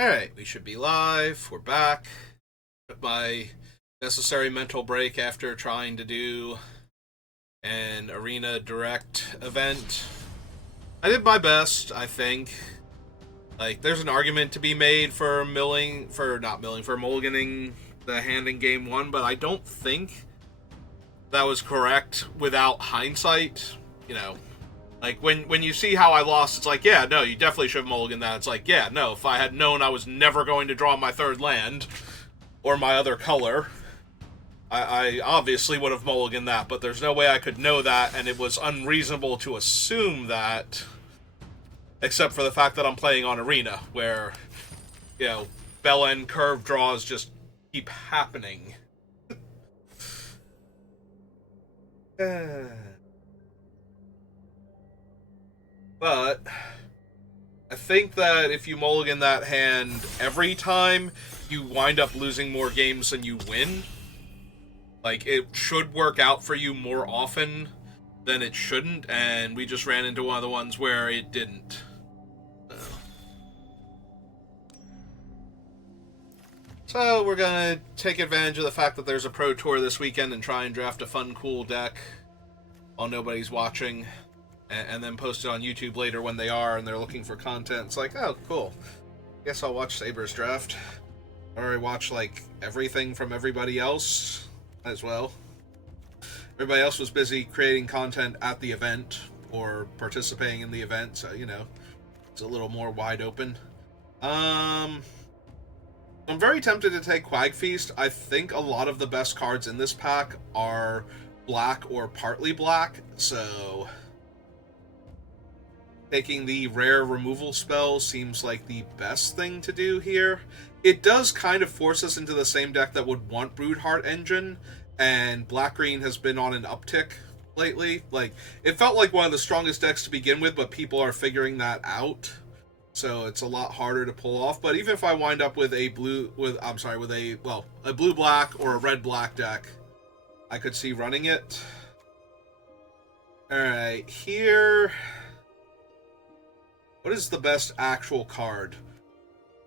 Alright, we should be live. We're back. Took my necessary mental break after trying to do an Arena Direct event. I did my best, I think. Like, there's an argument to be made for for mulliganing the hand in game one, but I don't think that was correct without hindsight. You know, like, when you see how I lost, it's like, yeah, no, you definitely should have mulliganed that. It's like, yeah, no, if I had known I was never going to draw my third land, or my other color, I obviously would have mulliganed that, but there's no way I could know that, and it was unreasonable to assume that, except for the fact that I'm playing on Arena, where, you know, bell end curve draws just keep happening. But I think that if you mulligan that hand every time, you wind up losing more games than you win. Like, it should work out for you more often than it shouldn't, and we just ran into one of the ones where it didn't. So we're gonna take advantage of the fact that there's a Pro Tour this weekend and try and draft a fun, cool deck while nobody's watching, and then post it on YouTube later when they are and they're looking for content. It's like, oh, cool. Guess I'll watch Saber's draft. Or I watch, like, everything from everybody else as well. Everybody else was busy creating content at the event or participating in the event, so, you know, it's a little more wide open. I'm very tempted to take Quag Feast. I think a lot of the best cards in this pack are black or partly black, so taking the rare removal spell seems like the best thing to do here. It does kind of force us into the same deck that would want Broodheart Engine, and black-green has been on an uptick lately. Like, it felt like one of the strongest decks to begin with, but people are figuring that out. So it's a lot harder to pull off. But even if I wind up with a a blue-black or a red-black deck, I could see running it. Alright, here... What is the best actual card?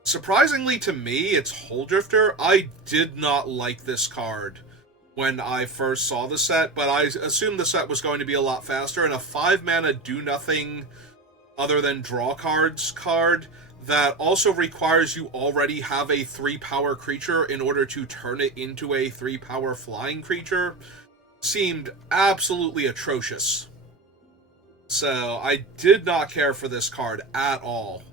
Surprisingly to me, it's Holdrifter. I did not like this card when I first saw the set, but I assumed the set was going to be a lot faster, and a 5-mana do-nothing other than draw cards card that also requires you already have a 3-power creature in order to turn it into a 3-power flying creature seemed absolutely atrocious. So I did not care for this card at all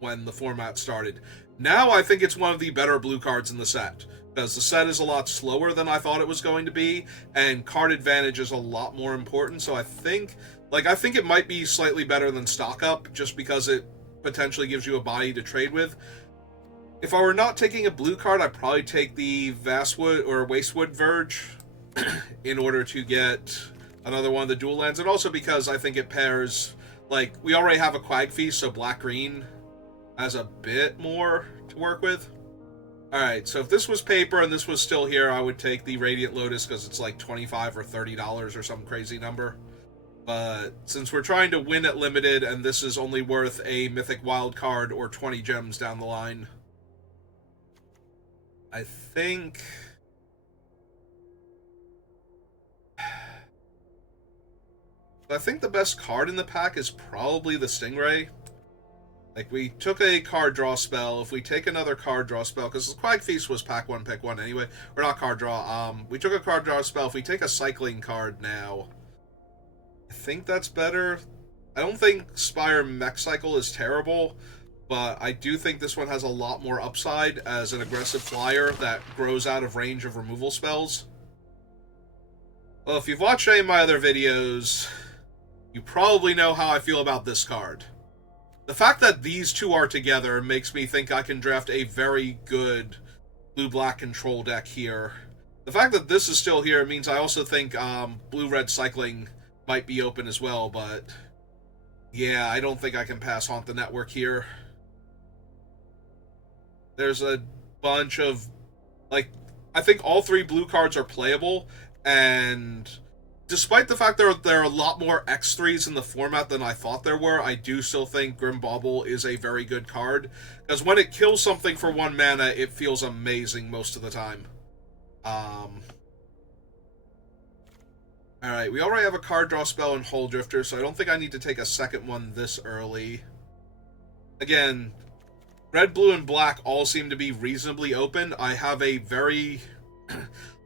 when the format started. Now I think it's one of the better blue cards in the set, because the set is a lot slower than I thought it was going to be, and card advantage is a lot more important, so I think it might be slightly better than Stock Up, just because it potentially gives you a body to trade with. If I were not taking a blue card, I'd probably take the Vastwood or Wastewood Verge in order to get another one of the dual lands, and also because I think it pairs, like, we already have a Quag Feast, so black-green has a bit more to work with. Alright, so if this was paper and this was still here, I would take the Radiant Lotus because it's like $25 or $30 or some crazy number. But since we're trying to win at limited and this is only worth a Mythic Wild card or 20 gems down the line, I think... the best card in the pack is probably the Stingray. Like, we took a card draw spell. If we take another card draw spell, because the Quag Feast was pack one, pick one anyway. Or not card draw. We took a card draw spell. If we take a cycling card now, I think that's better. I don't think Spire Mech Cycle is terrible, but I do think this one has a lot more upside as an aggressive flyer that grows out of range of removal spells. Well, if you've watched any of my other videos, you probably know how I feel about this card. The fact that these two are together makes me think I can draft a very good blue-black control deck here. The fact that this is still here means I also think blue-red cycling might be open as well, but yeah, I don't think I can pass Haunt the Network here. There's a bunch of, like, I think all 3 blue cards are playable, and despite the fact there are a lot more X3s in the format than I thought there were, I do still think Grim Bauble is a very good card. Because when it kills something for 1 mana, it feels amazing most of the time. Alright, we already have a card draw spell in Huldrifter, so I don't think I need to take a second one this early. Again, red, blue, and black all seem to be reasonably open. I have a very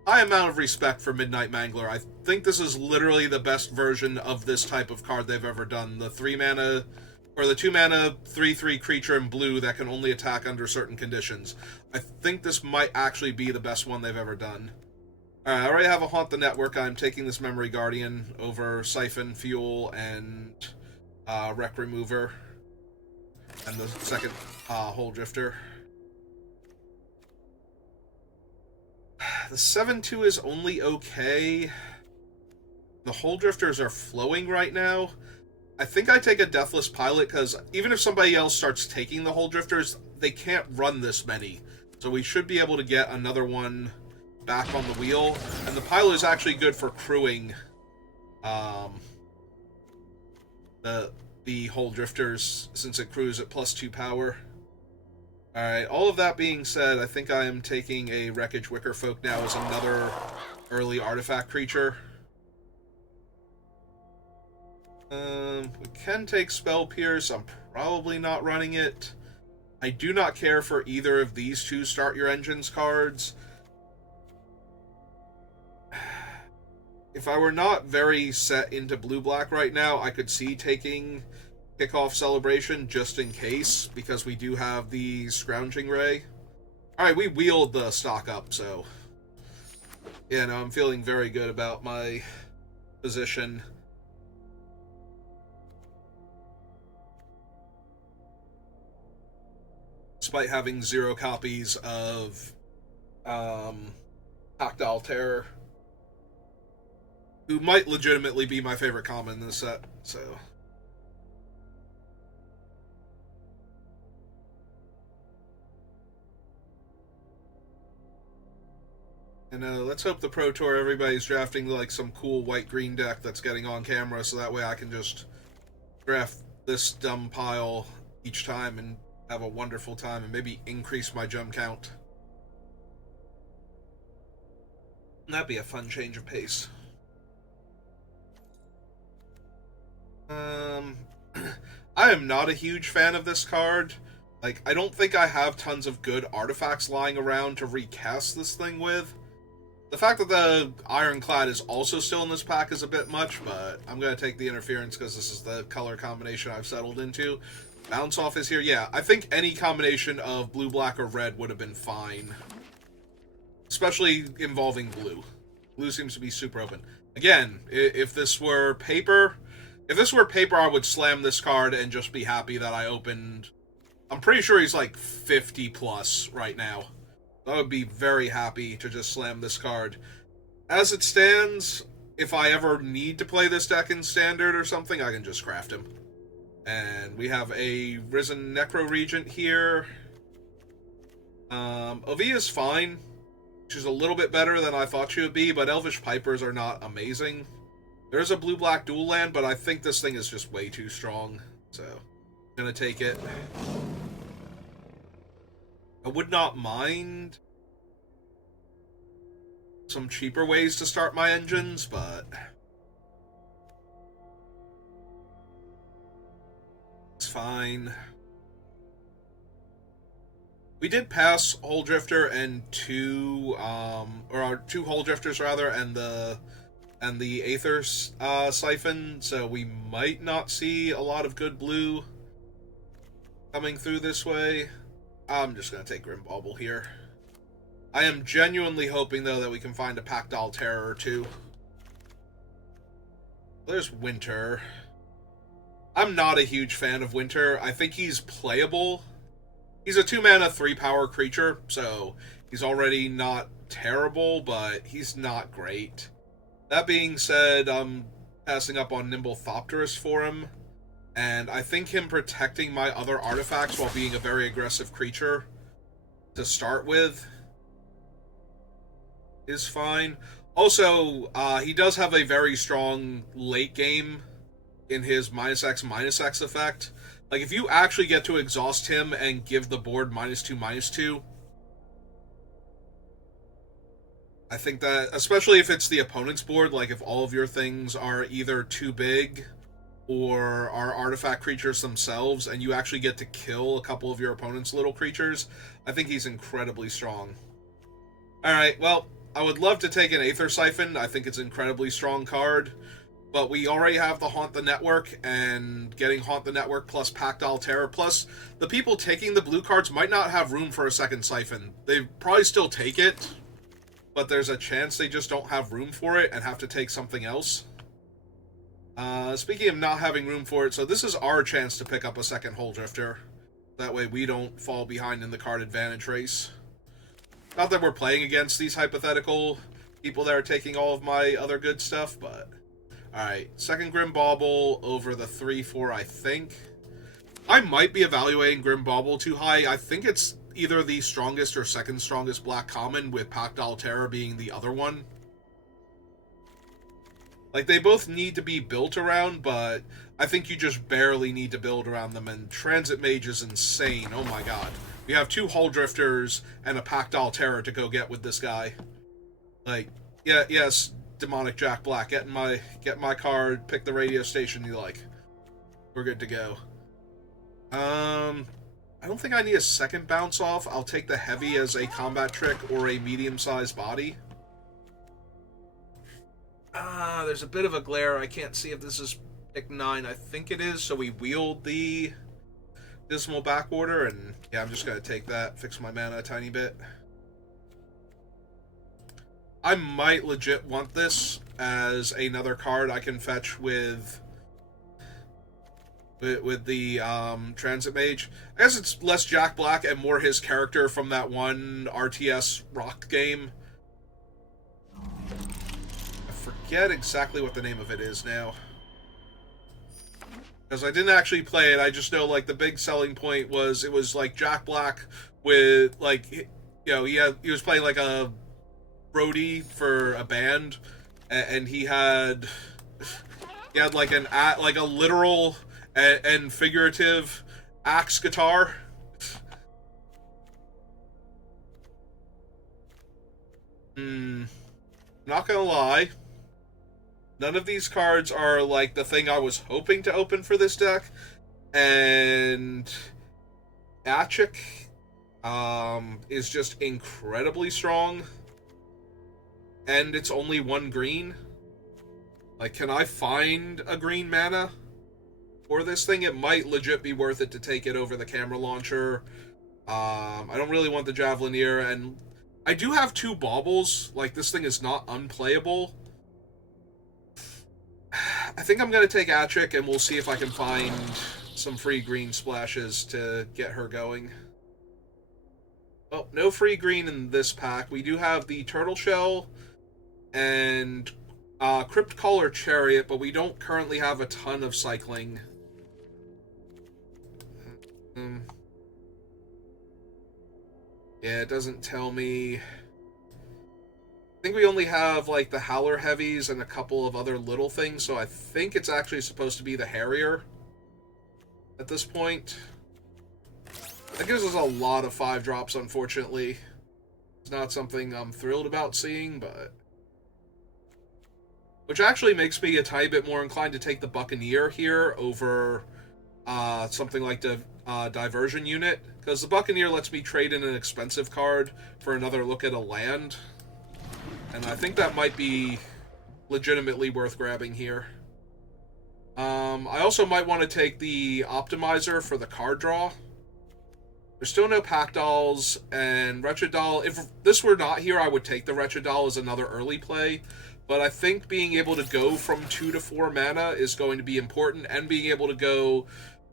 high amount of respect for Midnight Mangler. I think this is literally the best version of this type of card they've ever done. The 3 mana, or the 2 mana 3/3 creature in blue that can only attack under certain conditions. I think this might actually be the best one they've ever done. Alright, I already have a Haunt the Network. I'm taking this Memory Guardian over Siphon, Fuel, and Wreck Remover. And the second Huldrifter. The 7/2 is only okay. The Huldrifters are flowing right now. I think I take a Deathless Pilot, because even if somebody else starts taking the Huldrifters, they can't run this many. So we should be able to get another one back on the wheel. And the Pilot is actually good for crewing the Huldrifters, since it crews at +2 power. Alright, all of that being said, I think I am taking a Wreckage Wickerfolk now as another early artifact creature. We can take Spell Pierce. I'm probably not running it. I do not care for either of these two Start Your Engines cards. If I were not very set into blue-black right now, I could see taking Kickoff Celebration just in case, because we do have the Scrounging Ray. Alright, we wheeled the stock up, so... yeah, no, I'm feeling very good about my position. Despite having 0 copies of Tactile Terror, who might legitimately be my favorite common in this set, so... and let's hope the Pro Tour everybody's drafting like some cool white-green deck that's getting on camera, so that way I can just draft this dumb pile each time and have a wonderful time and maybe increase my gem count. That'd be a fun change of pace. I am not a huge fan of this card. Like, I don't think I have tons of good artifacts lying around to recast this thing with. The fact that the Ironclad is also still in this pack is a bit much, but I'm going to take the Interference because this is the color combination I've settled into. Bounce Off is here. Yeah, I think any combination of blue, black, or red would have been fine. Especially involving blue. Blue seems to be super open. Again, if this were paper... if this were paper, I would slam this card and just be happy that I opened... I'm pretty sure he's like 50 plus right now. I would be very happy to just slam this card. As it stands, if I ever need to play this deck in Standard or something, I can just craft him. And we have a Risen Necro Regent here. Ovia's fine. She's a little bit better than I thought she would be, but Elvish Pipers are not amazing. There's a blue-black dual land, but I think this thing is just way too strong. So, I'm gonna take it. I would not mind some cheaper ways to start my engines, but it's fine. We did pass Huldrifter and two Huldrifters rather, and the Aether Siphon, so we might not see a lot of good blue coming through this way. I'm just going to take Grim Bauble here. I am genuinely hoping, though, that we can find a Tactile Terror or two. There's Winter. I'm not a huge fan of Winter. I think he's playable. He's a 2-mana, 3-power creature, so he's already not terrible, but he's not great. That being said, I'm passing up on Nimble Thopterus for him. And I think him protecting my other artifacts while being a very aggressive creature to start with is fine. Also, he does have a very strong late game in his -X effect. Like, if you actually get to exhaust him and give the board -2/-2, I think that, especially if it's the opponent's board, like if all of your things are either too big or are artifact creatures themselves, and you actually get to kill a couple of your opponent's little creatures, I think he's incredibly strong. Alright, well, I would love to take an Aether Siphon. I think it's an incredibly strong card. But we already have the Haunt the Network, and getting Haunt the Network plus Pactile Terror, plus the people taking the blue cards might not have room for a second Siphon. They probably still take it, but there's a chance they just don't have room for it and have to take something else. Speaking of not having room for it, so this is our chance to pick up a second Hole Drifter. That way we don't fall behind in the card advantage race. Not that we're playing against these hypothetical people that are taking all of my other good stuff, but... Alright, second Grim Bauble over the 3/4, I think. I might be evaluating Grim Bauble too high. I think it's either the strongest or second strongest black common, with Pactile Terror being the other one. Like, they both need to be built around, but I think you just barely need to build around them, and Transit Mage is insane. Oh my god. We have 2 Hull Drifters and a Pactile Terror to go get with this guy. Like, yeah, yes, Demonic Jack Black, get my card, pick the radio station you like. We're good to go. I don't think I need a second bounce off. I'll take the heavy as a combat trick or a medium-sized body. There's a bit of a glare. I can't see if this is pick 9. I think it is, so we wield the Dismal Backorder, and yeah, I'm just going to take that, fix my mana a tiny bit. I might legit want this as another card I can fetch with the Transit Mage. I guess it's less Jack Black and more his character from that one RTS rock game. I forget exactly what the name of it is now, because I didn't actually play it. I just know, like, the big selling point was it was like Jack Black with, like, you know, he was playing like a roadie for a band, and he had like a literal and figurative axe guitar. Not gonna lie, none of these cards are like the thing I was hoping to open for this deck, and Achik is just incredibly strong, and it's only 1 green. Like, can I find a green mana for this thing? It might legit be worth it to take it over the camera launcher. I don't really want the Javelineer, and I do have 2 baubles. Like, this thing is not unplayable. I think I'm going to take Achik, and we'll see if I can find some free green splashes to get her going. Oh, no free green in this pack. We do have the Turtle Shell and Crypt Caller Chariot, but we don't currently have a ton of cycling. Yeah, it doesn't tell me. I think we only have, like, the Howler Heavies and a couple of other little things, so I think it's actually supposed to be the Harrier at this point. That gives us a lot of 5-drops, unfortunately. It's not something I'm thrilled about seeing, but... Which actually makes me a tiny bit more inclined to take the Buccaneer here over something like the Diversion Unit, because the Buccaneer lets me trade in an expensive card for another look at a land, and I think that might be legitimately worth grabbing here. I also might want to take the Optimizer for the card draw. There's still no Pack Dolls, and Wretched Doll. If this were not here, I would take the Wretched Doll as another early play, but I think being able to go from 2 to 4 mana is going to be important, and being able to go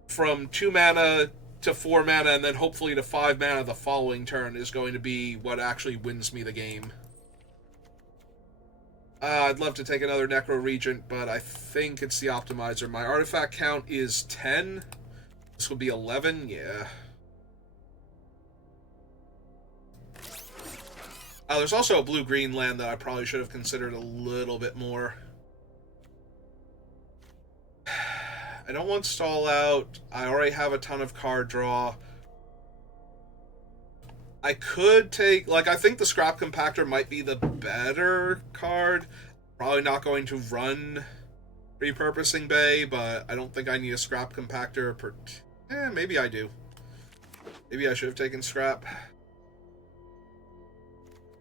from 2 mana to 4 mana and then hopefully to 5 mana the following turn is going to be what actually wins me the game. I'd love to take another Necro Regent, but I think it's the Optimizer. My artifact count is 10. This will be 11, yeah. There's also a blue-green land that I probably should have considered a little bit more. I don't want stall out. I already have a ton of card draw. I could take, like, I think the Scrap Compactor might be the better card. Probably not going to run Repurposing Bay, but I don't think I need a Scrap Compactor. Maybe I do. Maybe I should have taken Scrap.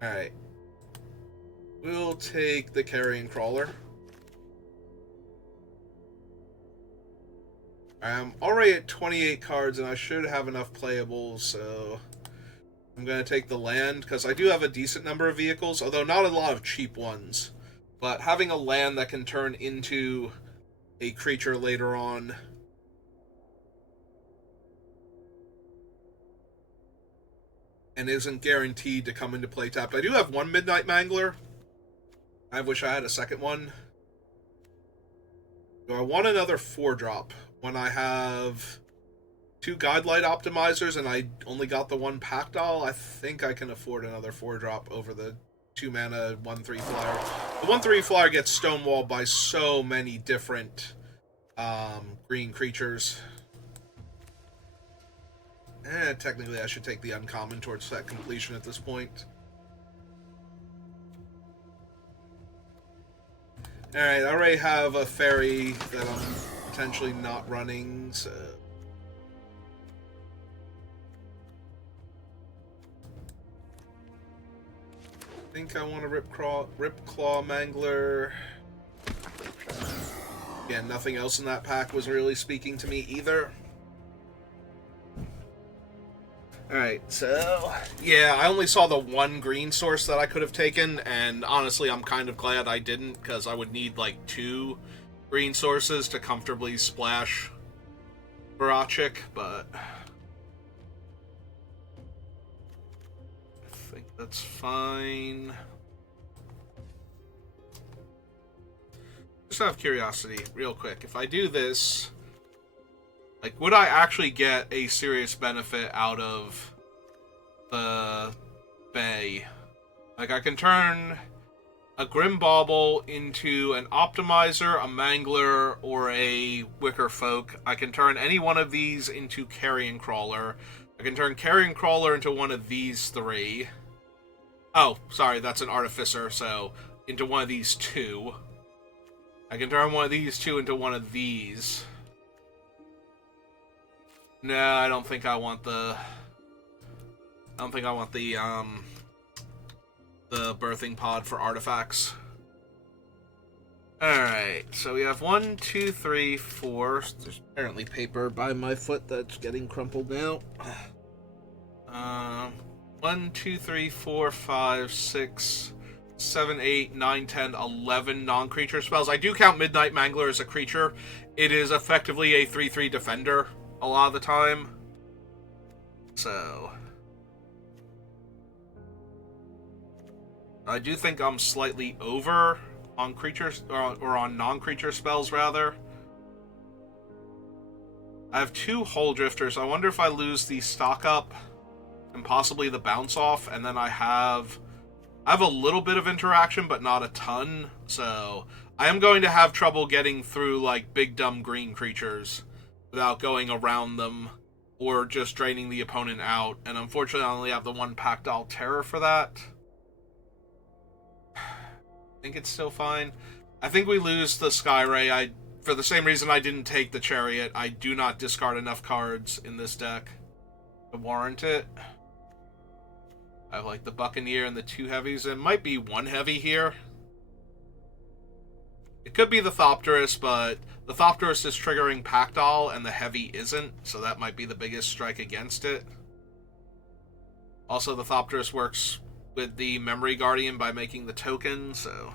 Alright. We'll take the Carrion Crawler. I'm already at 28 cards, and I should have enough playables, so I'm going to take the land, because I do have a decent number of vehicles, although not a lot of cheap ones. But having a land that can turn into a creature later on and isn't guaranteed to come into play tapped. I do have one Midnight Mangler. I wish I had a second one. Do I want another 4-drop when I have 2 Guidelight Optimizers and I only got the 1 Pactol? I think I can afford another 4-drop over the 2-mana 1/3 flyer. The 1/3 flyer gets stonewalled by so many different green creatures. Technically I should take the uncommon towards that completion at this point. Alright, I already have a fairy that I'm potentially not running, so... I think I want a Ripclaw Mangler. Again, nothing else in that pack was really speaking to me either. Alright, so... yeah, I only saw the 1 green source that I could have taken, and honestly, I'm kind of glad I didn't, because I would need, like, 2 green sources to comfortably splash Barachik, but... I think that's fine. Just out of curiosity, real quick, if I do this... like, would I actually get a serious benefit out of the Bay? Like, I can turn a Grim Bauble into an Optimizer, a Mangler, or a Wicker Folk. I can turn any one of these into Carrion Crawler. I can turn Carrion Crawler into one of these 3. Oh, sorry, that's an Artificer, so into one of these 2. I can turn one of these 2 into one of these. No, I don't think I want the... the birthing pod for artifacts. Alright, so we have 1, 2, 3, 4. There's apparently paper by my foot that's getting crumpled now. 1, 2, 3, 4, 5, 6, 7, 8, 9, 10, 11 non-creature spells. I do count Midnight Mangler as a creature. It is effectively a 3/3 defender a lot of the time. So... I do think I'm slightly over on creatures, or on non-creature spells, rather. I have 2 Hull Drifters. I wonder if I lose the stock up and possibly the bounce off, and then I have a little bit of interaction, but not a ton. So I am going to have trouble getting through, like, big dumb green creatures without going around them or just draining the opponent out. And unfortunately, I only have the 1 Pactol Terror for that. I think it's still fine. I think we lose the Skyray. For the same reason I didn't take the Chariot, I do not discard enough cards in this deck to warrant it. I have, like, the Buccaneer and the 2 heavies. It might be 1 heavy here. It could be the Thopterus, but the Thopterus is triggering Pactol and the heavy isn't, so that might be the biggest strike against it. Also, the Thopterus works with the Memory Guardian by making the token, so...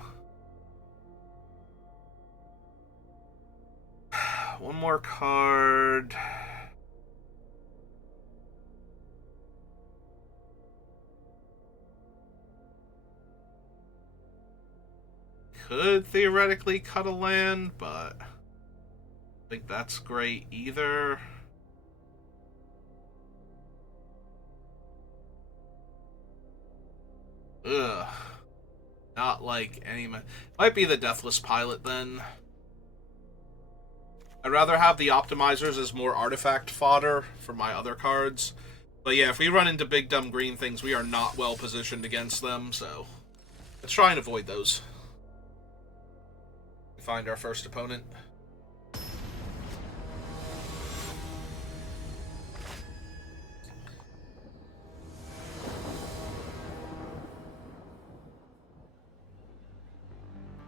one more card... could theoretically cut a land, but I think that's great either. Ugh. not like any... Might be the Deathless Pilot, then. I'd rather have the Optimizers as more artifact fodder for my other cards. But yeah, if we run into big dumb green things, we are not well positioned against them, so... Let's try and avoid those. We find our first opponent.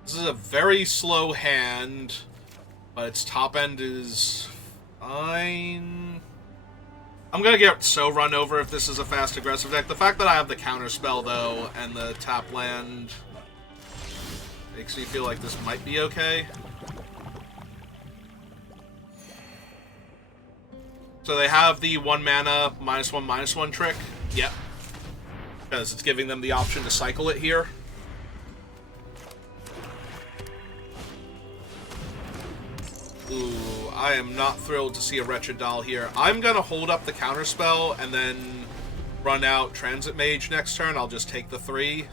This is a very slow hand, but its top end is fine. I'm gonna get so run over if this is a fast aggressive deck. The fact that I have the counter spell though and the tap land makes me feel like this might be okay. So they have the 1 mana -1/-1 trick. Yep. Because it's giving them the option to cycle it here. Ooh, I am not thrilled to see a Wretched Doll here. I'm going to hold up the counterspell and then run out Transit Mage next turn. I'll just take the 3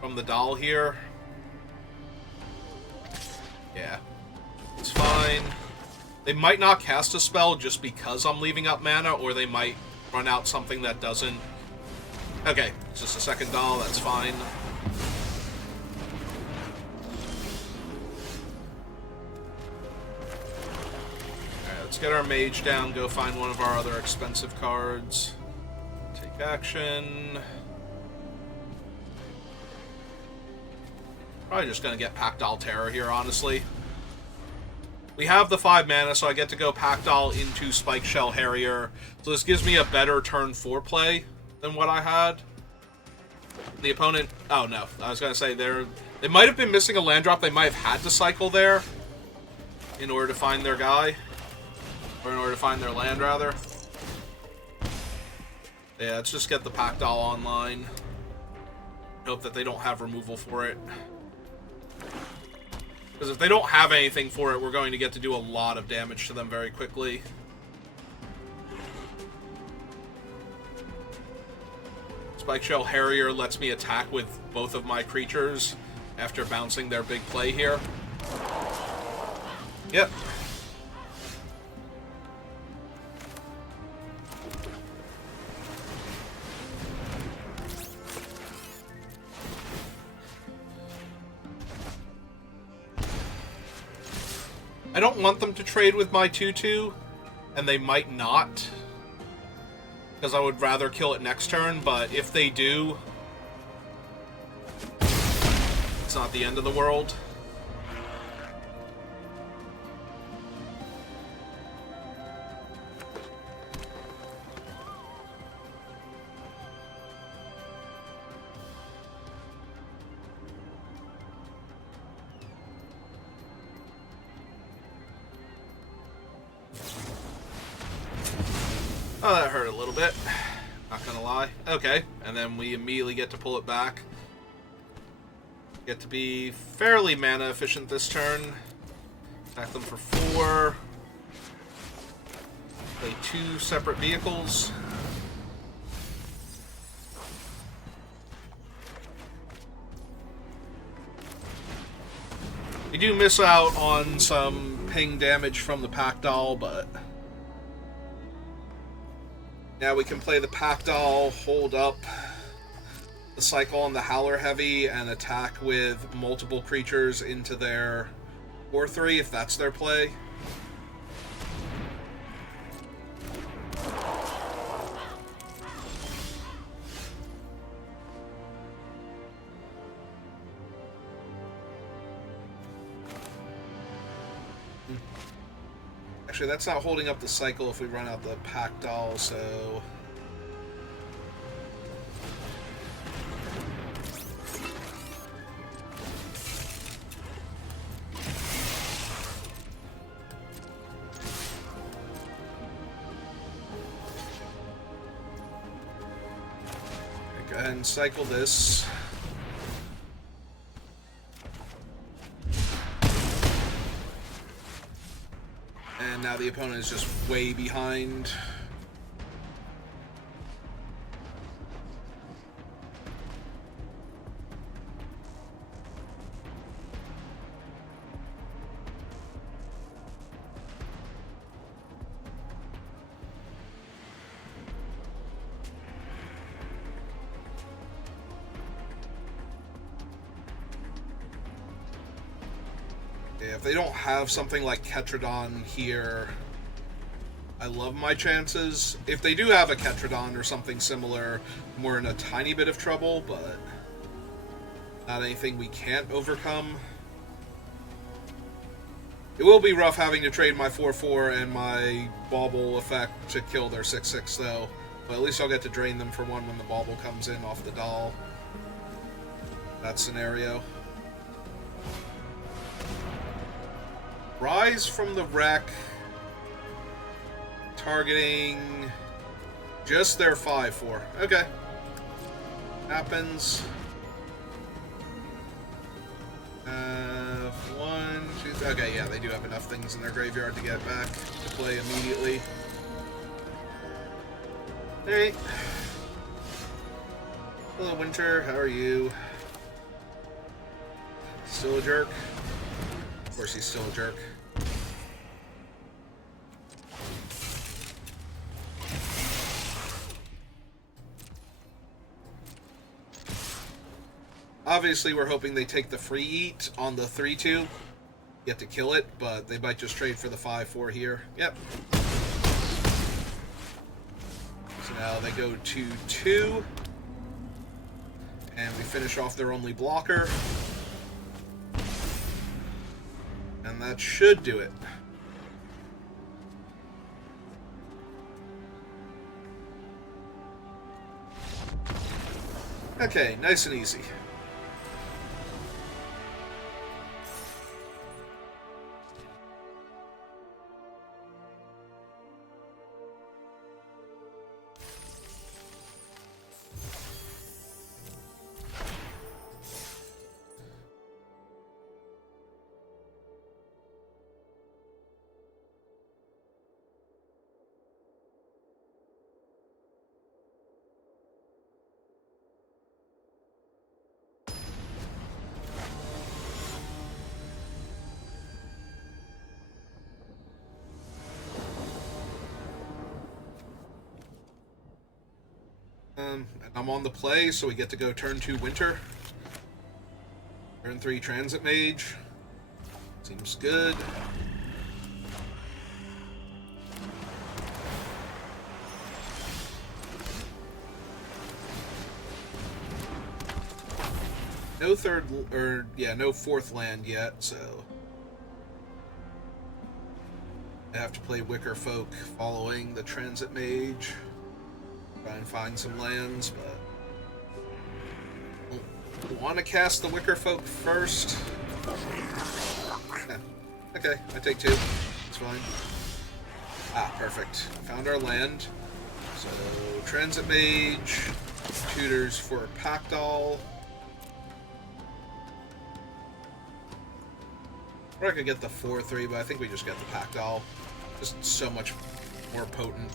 from the doll here. Yeah, it's fine. They might not cast a spell just because I'm leaving up mana, or they might run out something that doesn't. Okay, it's just a second doll, that's fine. Let's get our mage down, go find one of our other expensive cards. Take action. Probably just going to get Packdoll Terror here, honestly. We have the 5 mana, so I get to go Packdoll into Spike Shell Harrier. So this gives me a better turn 4 play than what I had. The opponent... Oh, no. I was going to say, they might have been missing a land drop. They might have had to cycle there in order to find their guy. Or in order to find their land, rather. Yeah, let's just get the Packdoll online. Hope that they don't have removal for it. Because if they don't have anything for it, we're going to get to do a lot of damage to them very quickly. Spike Shell Harrier lets me attack with both of my creatures after bouncing their big play here. Yep. I don't want them to trade with my 2/2, and they might not, because I would rather kill it next turn, but if they do, it's not the end of the world. Oh, that hurt a little bit. Not gonna lie. Okay, and then we immediately get to pull it back. Get to be fairly mana efficient this turn. Attack them for 4. Play 2 separate vehicles. We do miss out on some ping damage from the Packdoll, but... Now we can play the Packdoll, hold up the cycle on the Howler Heavy, and attack with multiple creatures into their 4/3 if that's their play. Actually, that's not holding up the cycle if we run out the Packdoll, so... Go ahead and cycle this. And now the opponent is just way behind. if they don't have something like Ketradon here, I love my chances. If they do have a Ketradon or something similar, we're in a tiny bit of trouble, but not anything we can't overcome. It will be rough having to trade my 4/4 and my Bauble effect to kill their 6/6 though, but at least I'll get to drain them for one when the Bauble comes in off the doll. That scenario. Rise from the wreck, targeting just their 5/4. Okay. Happens. 1, 2, 3. Okay, yeah, they do have enough things in their graveyard to get back to play immediately. Hey. Hello, Winter. How are you? Still a jerk? Of course he's still a jerk. Obviously, we're hoping they take the free eat on the 3/2. Get to kill it, but they might just trade for the 5/4 here. Yep. So now they go to 2. And we finish off their only blocker. And that should do it. Okay, nice and easy. And I'm on the play, so we get to go turn 2 Winter. Turn 3 Transit Mage. Seems good. No third, or yeah, no 4th land yet, so I have to play Wicker Folk following the Transit Mage. Try and find some lands, but want to cast the Wicker Folk first. Yeah. Okay, I take 2. It's fine. Ah, perfect. Found our land. So Transit Mage, tutors for Packdoll. Or I could get the 4/3, but I think we just get the Packdoll. Just so much more potent.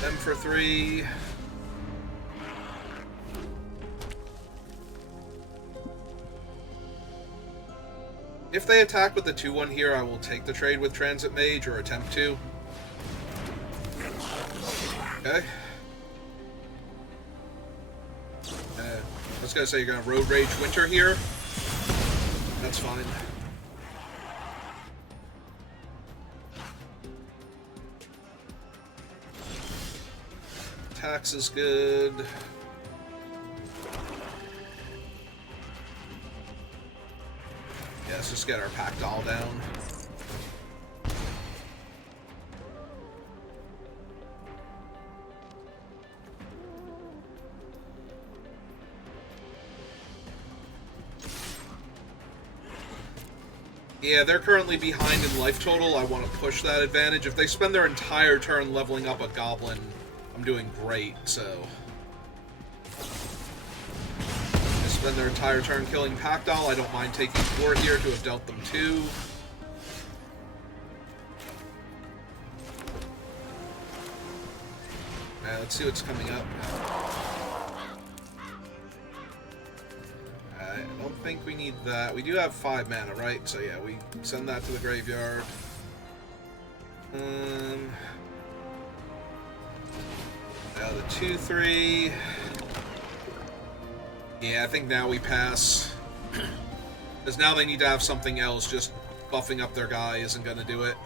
Them for 3. If they attack with the 2/1 here, I will take the trade with Transit Mage, or attempt to. Okay. I was gonna say you're gonna Road Rage Winter here. That's fine. Tax is good. Yeah, let's just get our Packdoll down. Yeah, they're currently behind in life total. I want to push that advantage. If they spend their entire turn leveling up a Goblin, I'm doing great, so. They spend their entire turn killing Packdoll. I don't mind taking 4 here to have dealt them 2. Let's see what's coming up. I don't think we need that. We do have 5 mana, right? So yeah, we send that to the graveyard. Now the 2/3. Yeah, I think now we pass. Because now they need to have something else. Just buffing up their guy isn't going to do it.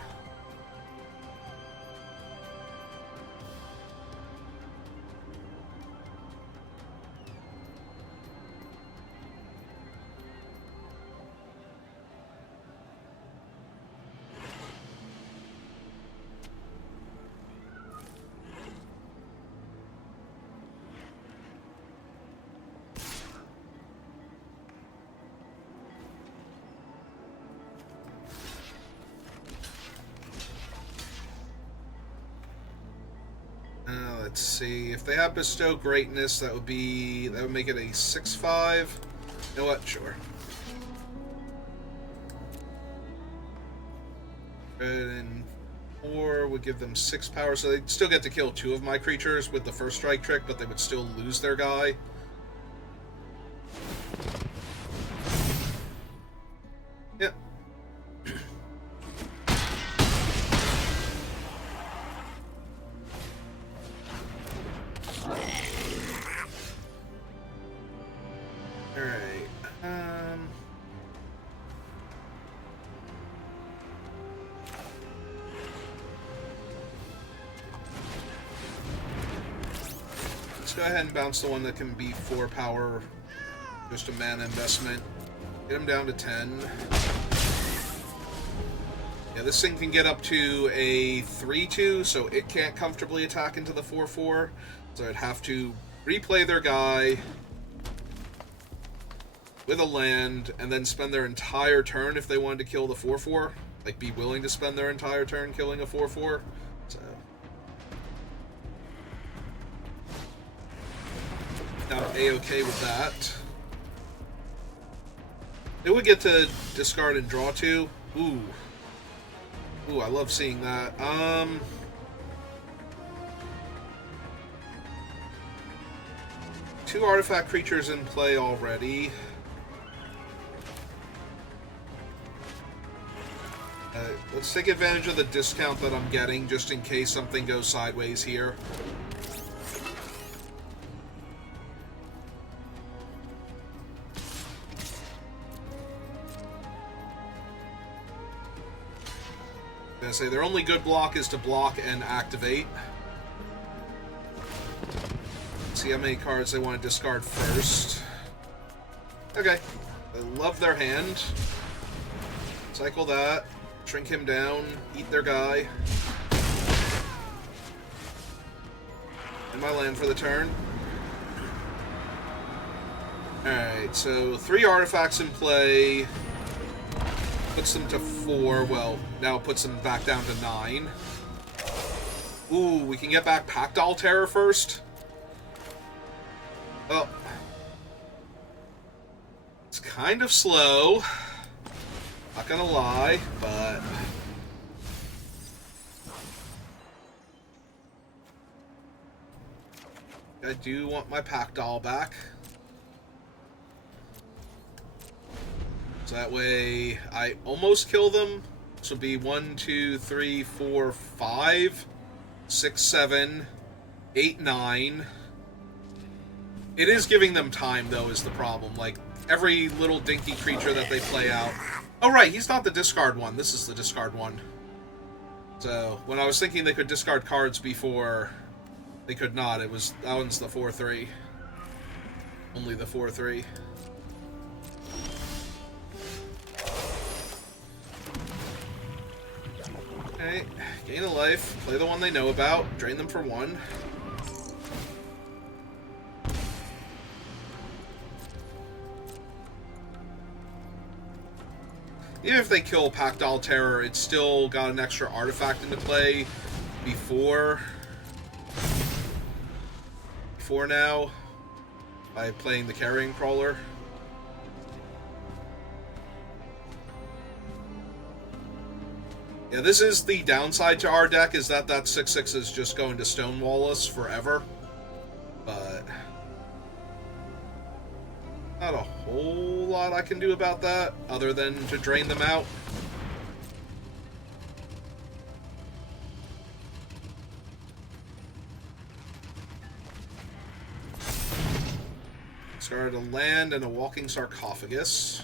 Let's see. If they have Bestow Greatness, that would make it a 6/5. You know what? Sure. And 4 would give them 6 power, so they'd still get to kill 2 of my creatures with the first strike trick, but they would still lose their guy. Yep. Go ahead and bounce the one that can be 4 power. Just a mana investment. Get him down to 10. Yeah, this thing can get up to a 3/2, so it can't comfortably attack into the 4/4. So I'd have to replay their guy with a land, and then spend their entire turn if they wanted to kill the 4/4. Like, be willing to spend their entire turn killing a 4/4. So I'm A-okay with that. They would get to discard and draw 2. Ooh. Ooh, I love seeing that. 2 artifact creatures in play already. Let's take advantage of the discount that I'm getting, just in case something goes sideways here. I say their only good block is to block and activate. See how many cards they want to discard first. Okay. They love their hand. Cycle that. Shrink him down. Eat their guy. And my land for the turn. Alright, so 3 artifacts in play. Puts them to 4. Well, now it puts them back down to 9. Ooh, we can get back Pactol Terror first. Well, it's kind of slow. Not gonna lie, but I do want my Pactol back. So that way I almost kill them. This will be 1, 2, 3, 4, 5, 6, 7, 8, 9. It is giving them time, though, is the problem. Like, every little dinky creature that they play out. Oh, right, he's not the discard one. This is the discard one. So, when I was thinking they could discard cards before, they could not. That one's the 4/3. Only the 4/3. Okay, gain a life, play the one they know about, drain them for 1. Even if they kill Pactol Terror, it's still got an extra artifact into play before now by playing the Carrying Crawler. Yeah, this is the downside to our deck, is that 6/6 is just going to stonewall us forever. But not a whole lot I can do about that, other than to drain them out. Started a land and a walking sarcophagus.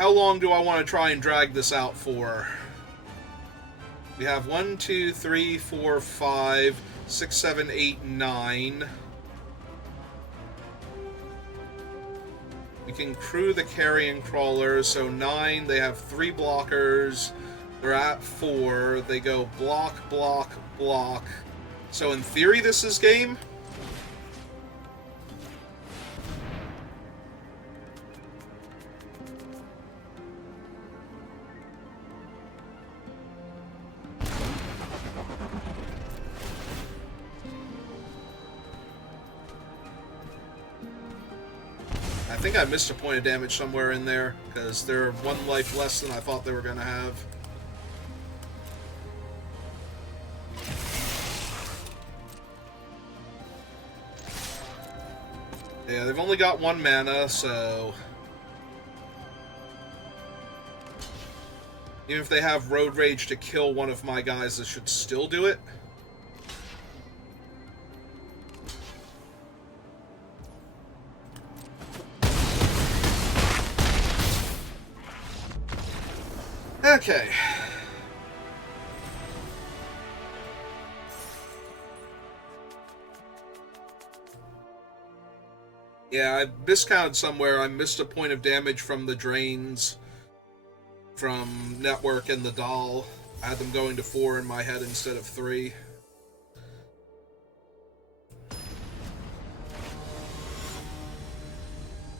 how long do I want to try and drag this out for? We have 1, 2, 3, 4, 5, 6, 7, 8, 9. We can crew the carrion crawlers, so 9, they have 3 blockers. They're at 4. They go block, block, block. So in theory, this is game. I think I missed a point of damage somewhere in there, because they're 1 life less than I thought they were going to have. Yeah, they've only got 1 mana, so... even if they have Road Rage to kill one of my guys, this should still do it. Okay. Yeah, I miscounted somewhere. I missed a point of damage from the drains from Network and the doll. I had them going to 4 in my head instead of 3.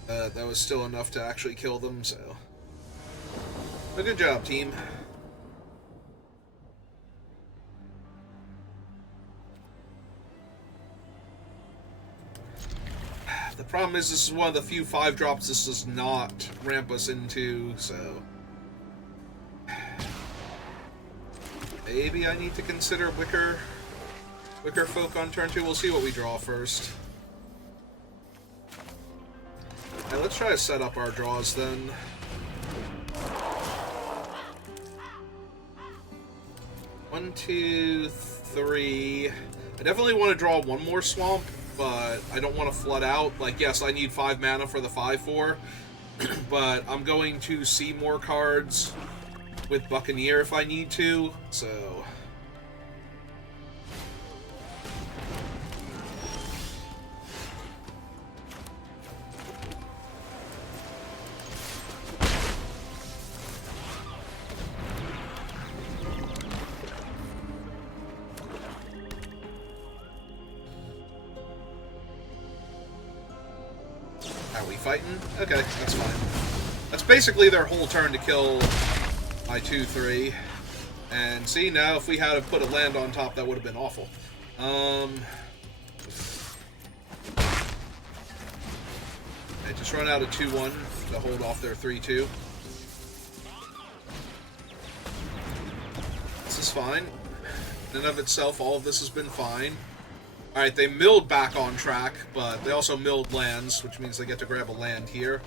That was still enough to actually kill them, so... but good job, team. The problem is this is one of the few 5-drops this does not ramp us into, so... maybe I need to consider Wicker Folk on turn 2. We'll see what we draw first. Alright, let's try to set up our draws then. One, two, three. I definitely want to draw 1 more swamp, but I don't want to flood out. Like, yes, I need 5 mana for the 5/4, but I'm going to see more cards with Buccaneer if I need to, so... Are we fighting? Okay, that's fine. That's basically their whole turn to kill my 2/3. And see, now if we had to put a land on top, that would have been awful. I just run out of 2/1 to hold off their 3/2. This is fine. In and of itself, all of this has been fine. Alright, they milled back on track, but they also milled lands, which means they get to grab a land here.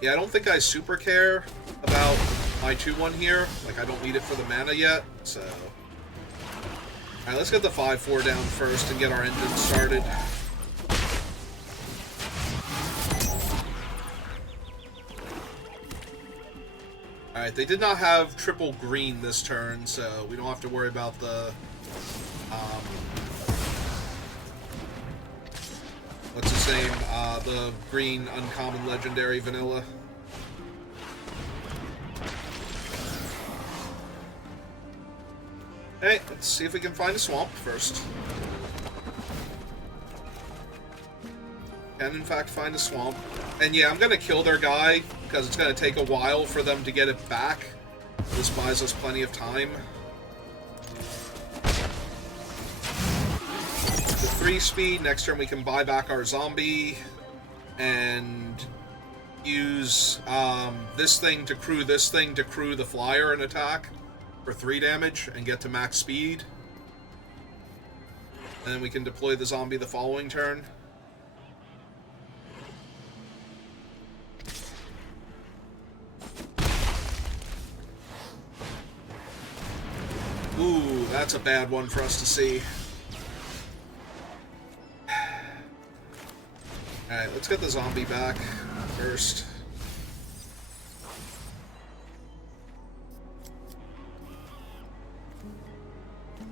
Yeah, I don't think I super care about my 2/1 here. Like, I don't need it for the mana yet, so... alright, let's get the 5/4 down first and get our engine started. Alright, they did not have triple green this turn, so we don't have to worry about the... what's his name? The green, uncommon, legendary, vanilla. Hey, let's see if we can find a swamp first. Can, in fact, find a swamp. And yeah, I'm going to kill their guy, because it's going to take a while for them to get it back. This buys us plenty of time. The 3-speed, next turn we can buy back our zombie, and use this thing to crew the flyer and attack for 3 damage, and get to max speed. And then we can deploy the zombie the following turn. Ooh, that's a bad one for us to see. Alright, let's get the zombie back. first.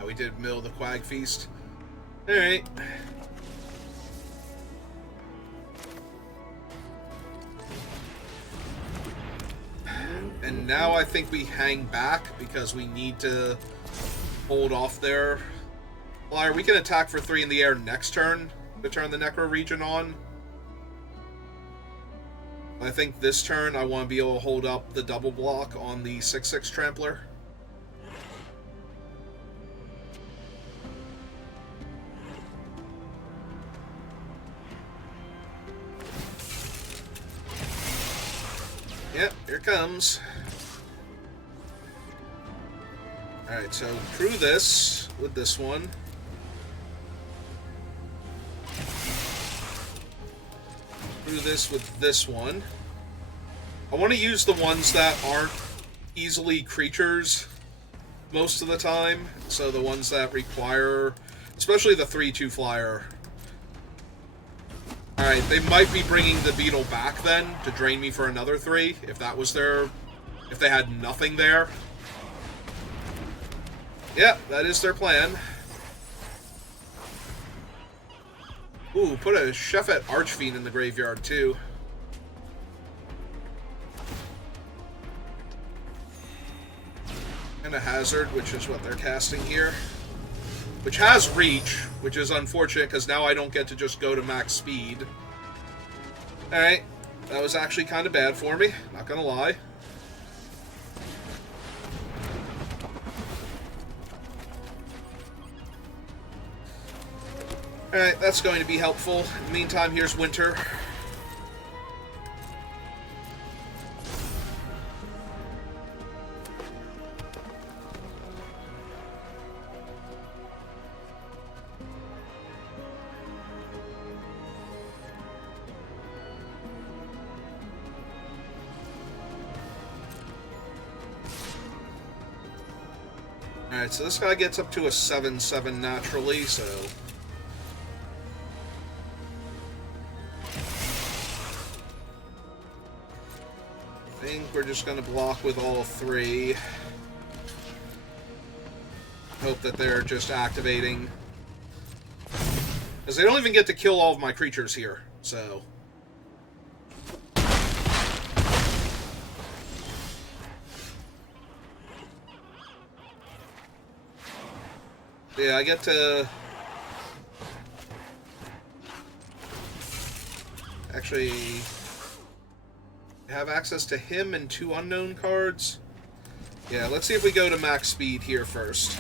Oh, we did mill the Quag Feast. Alright. And now I think we hang back because we need to hold off their flyer. We can attack for 3 in the air next turn to turn the Necro Region on. I think this turn I want to be able to hold up the double block on the 6/6 Trampler. Yep, here it comes. Alright, so crew this with this one. Crew this with this one. I want to use the ones that aren't easily creatures most of the time. So the ones that require, especially the 3/2 flyer. Alright, they might be bringing the Beetle back then to drain me for another 3, if that was their... if they had nothing there. Yep, that is their plan. Ooh, put a Sheffet Archfiend in the graveyard, too. And a Hazard, which is what they're casting here. Which has reach, which is unfortunate because now I don't get to just go to max speed. Alright, that was actually kind of bad for me, not gonna lie. Alright, that's going to be helpful. In the meantime, here's Winter. Alright, so this guy gets up to a 7/7 naturally, so... I think we're just going to block with all 3. Hope that they're just activating. Because they don't even get to kill all of my creatures here, so... Yeah, I get to... actually... have access to him and 2 unknown cards. Yeah, let's see if we go to max speed here first.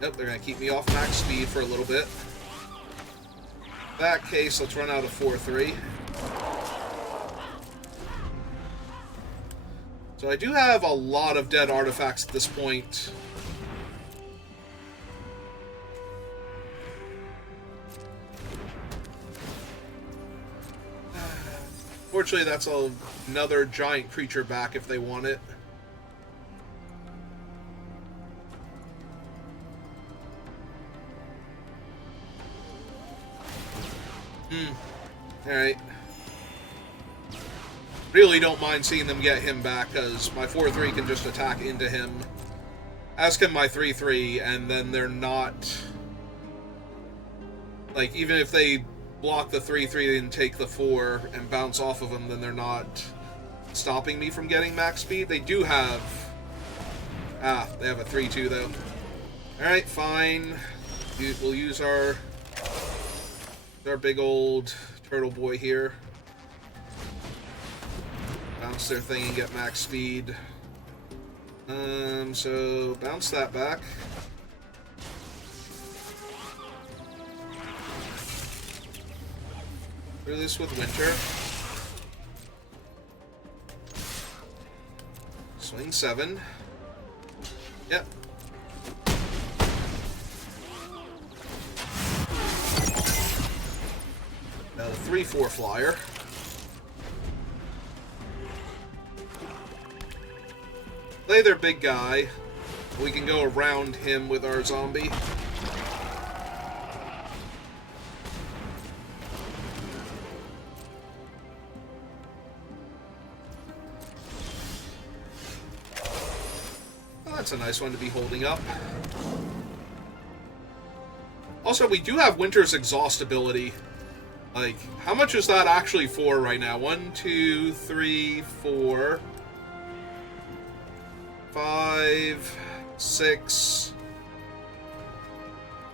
Nope, they're going to keep me off max speed for a little bit. In that case, let's run out of 4/3. So I do have a lot of dead artifacts at this point. Fortunately, that's another giant creature back if they want it. Alright. Really don't mind seeing them get him back, because my 4/3 can just attack into him. As can my 3/3, and then they're not... like, even if they block the 3/3 and take the 4 and bounce off of them, then they're not stopping me from getting max speed. They do have... they have a 3/2, though. Alright, fine. We'll use our big old turtle boy here. Bounce their thing and get max speed. So bounce that back. Do this with Winter. Swing 7. Yep. Now the 3/4 flyer. Play their big guy. We can go around him with our zombie. That's a nice one to be holding up. Also, we do have Winter's Exhaust ability. Like, how much is that actually for right now? 1, 2, 3, 4, 5, 6.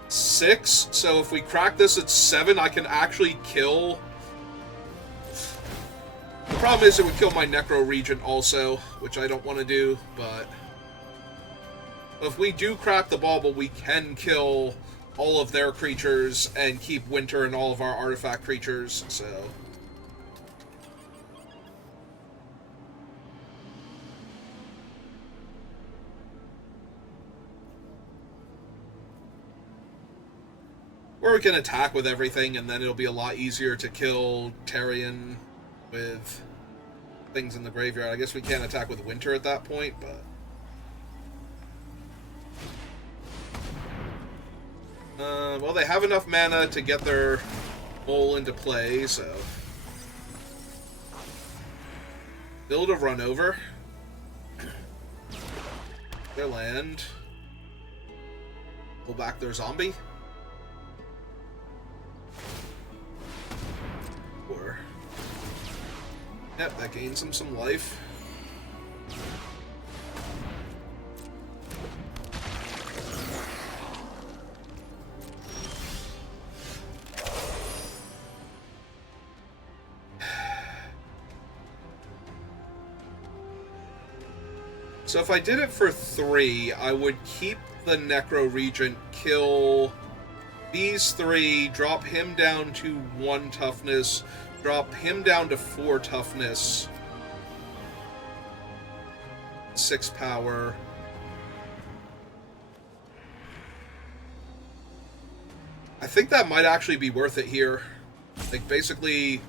6? So if we crack this at 7, I can actually kill... The problem is it would kill my Necro Regent also, which I don't want to do, but... If we do crack the bauble, we can kill all of their creatures and keep Winter and all of our artifact creatures, so... Or we can attack with everything, and then it'll be a lot easier to kill Tarion with things in the graveyard. I guess we can't attack with Winter at that point, but... well, they have enough mana to get their mole into play, so... Build a run over. Their land. Pull back their zombie. Or... Yep, that gains them some life. So if I did it for 3, I would keep the Necro Regent, kill these 3, drop him down to 1 toughness, drop him down to 4 toughness, 6 power. I think that might actually be worth it here. Like, basically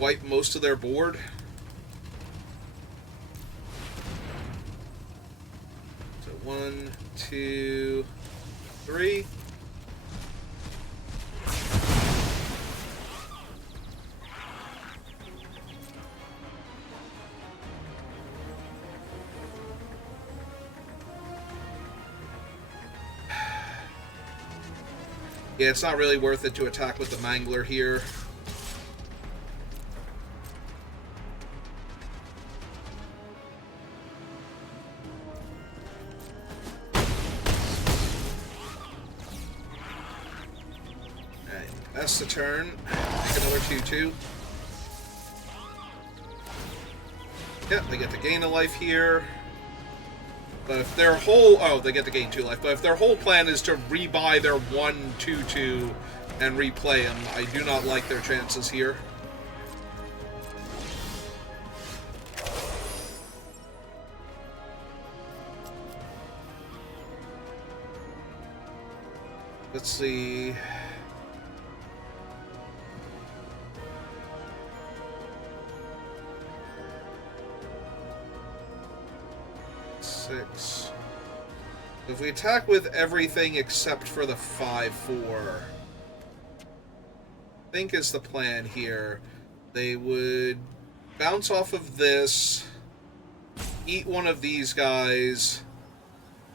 wipe most of their board. So 1, 2, 3. Yeah, it's not really worth it to attack with the Mangler here. Alright, that's the turn. Take another 2/2. Yep, they get to gain a life here. But if their whole... Oh, they get to gain 2 life. But if their whole plan is to rebuy their 1/2/2 and replay them, I do not like their chances here. Let's see... If we attack with everything except for the 5/4, I think is the plan here. They would bounce off of this, eat one of these guys,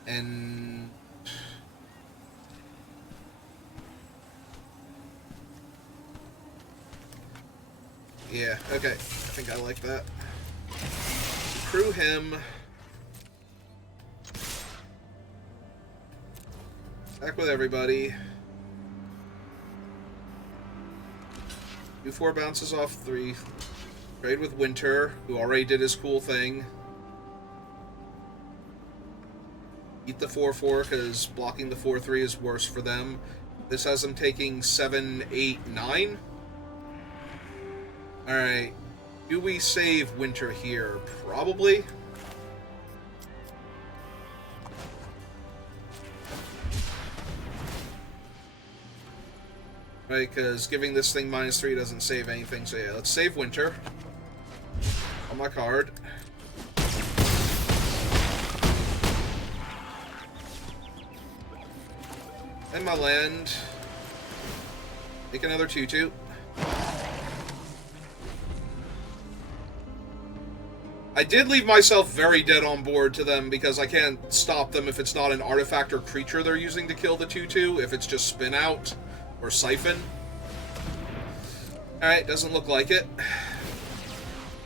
and... Yeah, okay. I think I like that. Crew him. Back with everybody. 2/4 bounces off 3. Trade with Winter, who already did his cool thing. Eat the 4/4, because blocking the 4/3 is worse for them. This has them taking 7, 8, 9. Alright. Do we save Winter here? Probably. Right, because giving this thing -3 doesn't save anything, so yeah, let's save Winter. On my card. And my land. Take another 2/2. I did leave myself very dead on board to them because I can't stop them if it's not an artifact or creature they're using to kill the 2/2, if it's just spin out or siphon. Alright, doesn't look like it.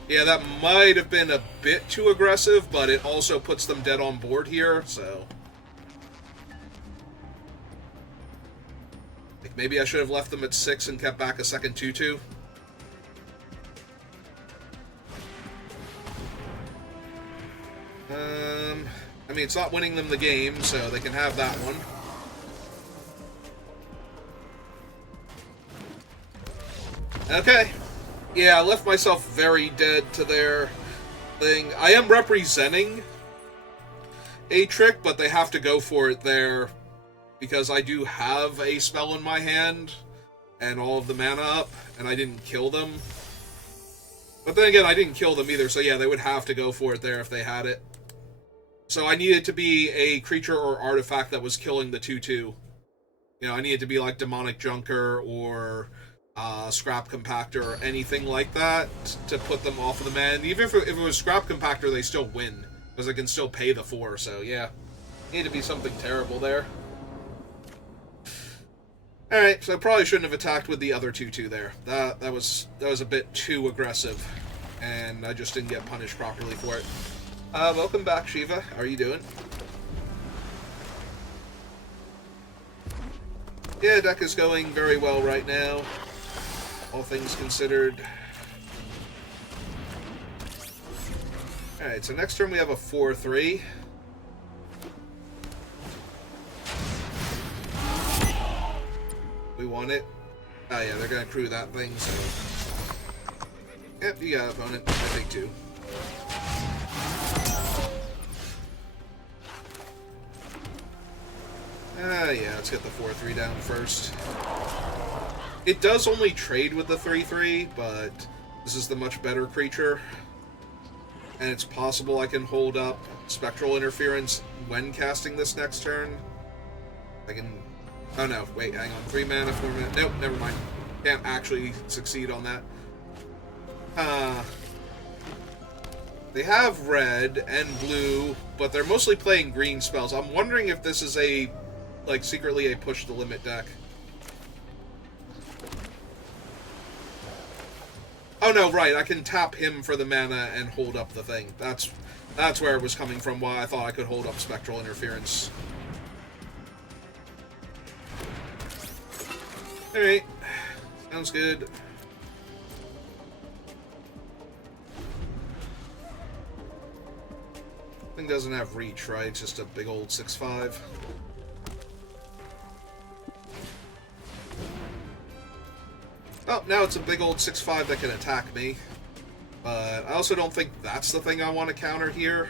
Yeah, that might have been a bit too aggressive, but it also puts them dead on board here, so... Like, maybe I should have left them at 6 and kept back a second 2/2. I mean, it's not winning them the game, so they can have that one. Okay. Yeah, I left myself very dead to their thing. I am representing a trick, but they have to go for it there because I do have a spell in my hand and all of the mana up, and I didn't kill them. But then again, I didn't kill them either, so yeah, they would have to go for it there if they had it. So I needed to be a creature or artifact that was killing the 2/2. You know, I needed to be like Demonic Junker or Scrap Compactor or anything like that to put them off of the man. Even if it was Scrap Compactor, they still win because they can still pay the 4. So yeah, need to be something terrible there. All right, so I probably shouldn't have attacked with the other 2/2 there. That was a bit too aggressive, and I just didn't get punished properly for it. Welcome back, Shiva. How are you doing? Yeah, deck is going very well right now, all things considered. Alright, so next turn we have a 4/3. We want it. Oh yeah, they're gonna crew that thing, so... Yep, you got opponent. I take 2. Yeah, let's get the 4/3 down first. It does only trade with the 3/3, but this is the much better creature. And it's possible I can hold up Spectral Interference when casting this next turn. I can... Oh no, wait, hang on. 3 mana, 4 mana... Nope, never mind. Can't actually succeed on that. They have red and blue, but they're mostly playing green spells. I'm wondering if this is a... like, secretly a push-the-limit deck. Oh no, right, I can tap him for the mana and hold up the thing. That's where it was coming from, why I thought I could hold up Spectral Interference. Alright, sounds good. Thing doesn't have reach, right? It's just a big old 6/5. Oh, now it's a big old 6/5 that can attack me. But I also don't think that's the thing I want to counter here.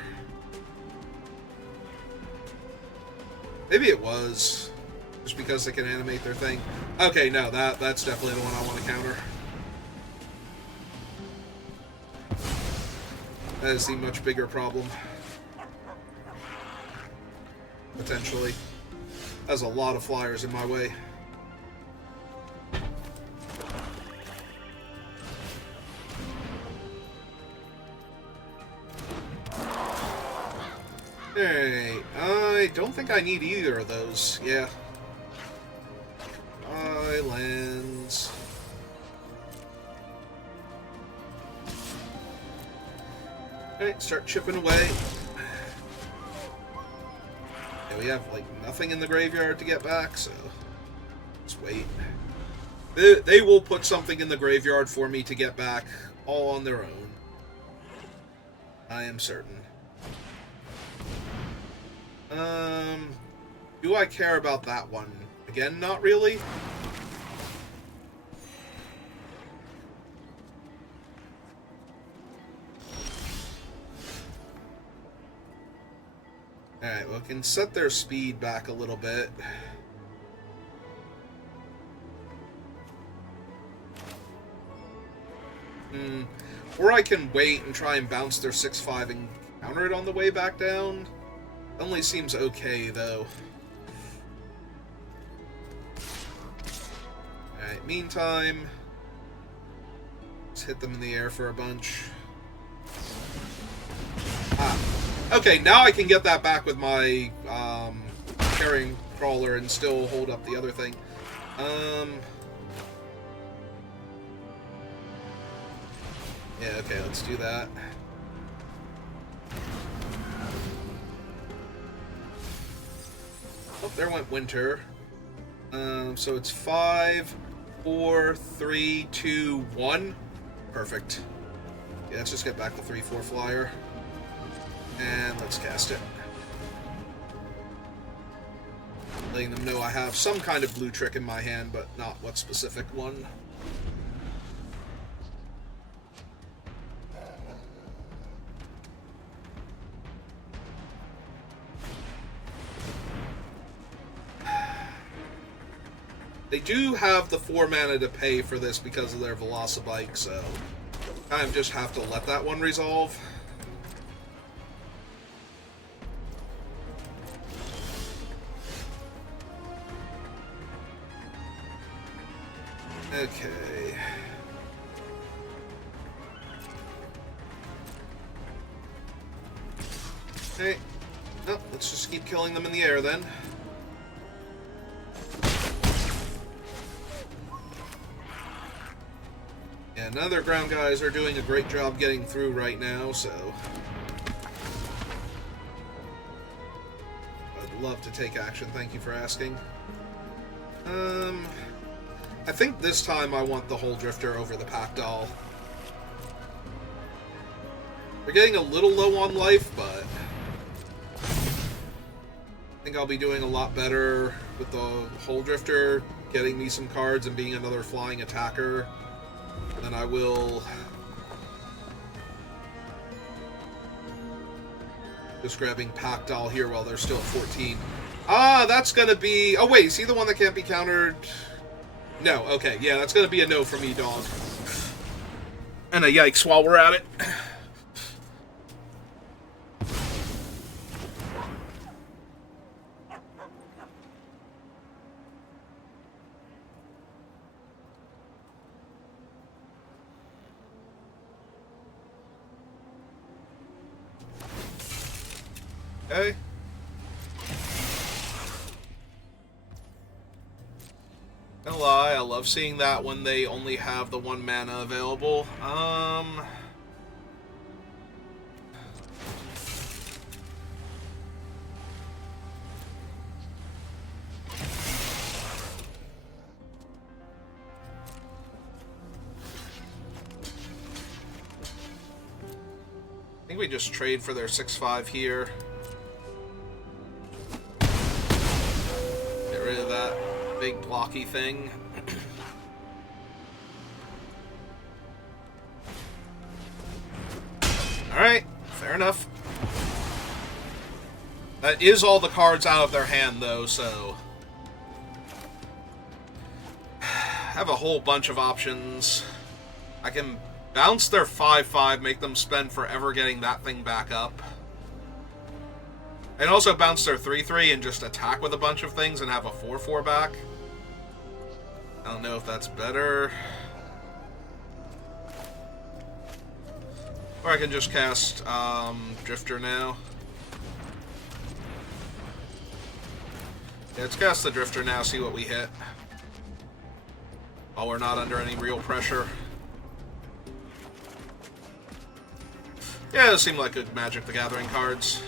Maybe it was. Just because they can animate their thing. Okay, no, that's definitely the one I want to counter. That is the much bigger problem. Potentially. Has a lot of flyers in my way. Alright, I don't think I need either of those. Yeah. Islands. Alright, start chipping away. Yeah, we have, like, nothing in the graveyard to get back, so... let's wait. They will put something in the graveyard for me to get back, all on their own. I am certain. Do I care about that one? Again, not really. Alright, well, we can set their speed back a little bit. Or I can wait and try and bounce their 6/5 and counter it on the way back down. Only seems okay, though. Alright, meantime, let's hit them in the air for a bunch. Okay, now I can get that back with my carrying crawler and still hold up the other thing. Yeah, okay, let's do that. Oh, there went Winter. So it's 5, 4, 3, 2, 1. Perfect. Yeah, let's just get back the 3/4 flyer. And let's cast it. Letting them know I have some kind of blue trick in my hand, but not what specific one. They do have the 4 mana to pay for this because of their Velocibike, so I kind of just have to let that one resolve. Okay. Okay. Oh, let's just keep killing them in the air then. Yeah, none of their ground guys are doing a great job getting through right now, so I'd love to take action. Thank you for asking. I think this time I want the Hole Drifter over the Pack Doll. We're getting a little low on life, but I think I'll be doing a lot better with the Hole Drifter, getting me some cards and being another flying attacker, than I will just grabbing Pack Doll here while they're still at 14. Ah, that's gonna be... Oh wait, is he the one that can't be countered? No, okay, yeah, that's gonna be a no for me, dog. And a yikes while we're at it. Okay. No lie, I love seeing that when they only have the 1 mana available. I think we just trade for their 6/5 here. Get rid of that big blocky thing. Alright, fair enough. That is all the cards out of their hand, though, so have a whole bunch of options. I can bounce their 5/5, make them spend forever getting that thing back up. And also bounce their 3/3 and just attack with a bunch of things and have a 4/4 back. I don't know if that's better. Or I can just cast Drifter now. Yeah, let's cast the Drifter now, see what we hit. While we're not under any real pressure. Yeah, those seem like good Magic the Gathering cards.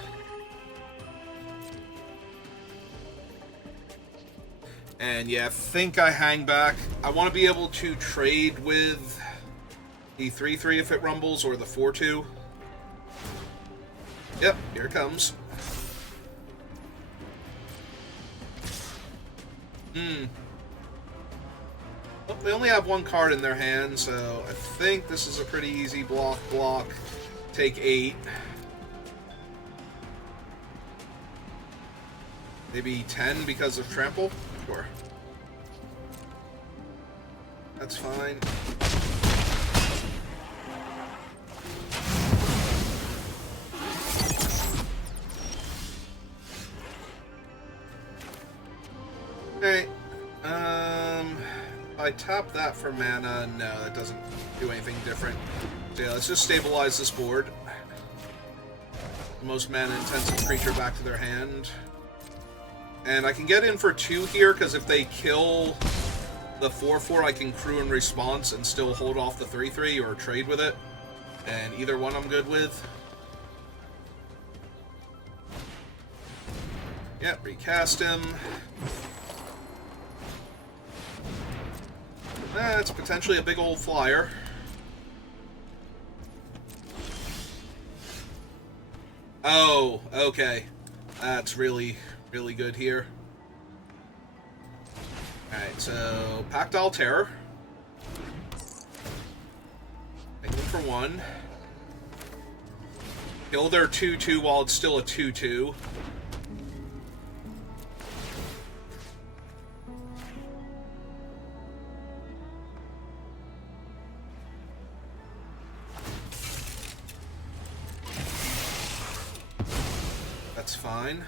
And yeah, I think I hang back. I want to be able to trade with the 3/3 if it rumbles, or the 4/2. Yep, here it comes. Well, they only have 1 card in their hand, so I think this is a pretty easy block. Take 8. Maybe 10 because of trample? Sure. That's fine. Okay. If I tap that for mana, no, that doesn't do anything different. So yeah, let's just stabilize this board. the most mana-intensive creature back to their hand. And I can get in for 2 here, because if they kill the 4/4, I can crew in response and still hold off the 3/3 or trade with it. And either one I'm good with. Yep, recast him. That's potentially a big old flyer. Oh, okay. That's really, really good here. Alright, so Pactile Terror. Take them for 1. Kill their 2/2 while it's still a 2/2. That's fine.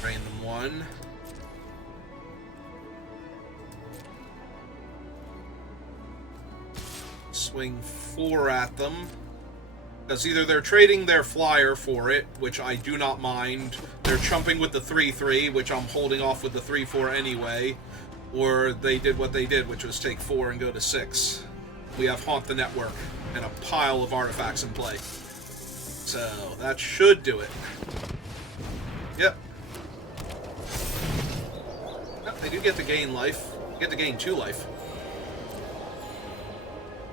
Drain them 1. Swing 4 at them. Because either they're trading their flyer for it, which I do not mind, they're chumping with the 3/3, which I'm holding off with the 3/4 anyway, or they did what they did, which was take 4 and go to 6. We have Haunt the Network and a pile of artifacts in play. So, that should do it. Yep. Oh, they do get to gain life. Get to gain 2 life.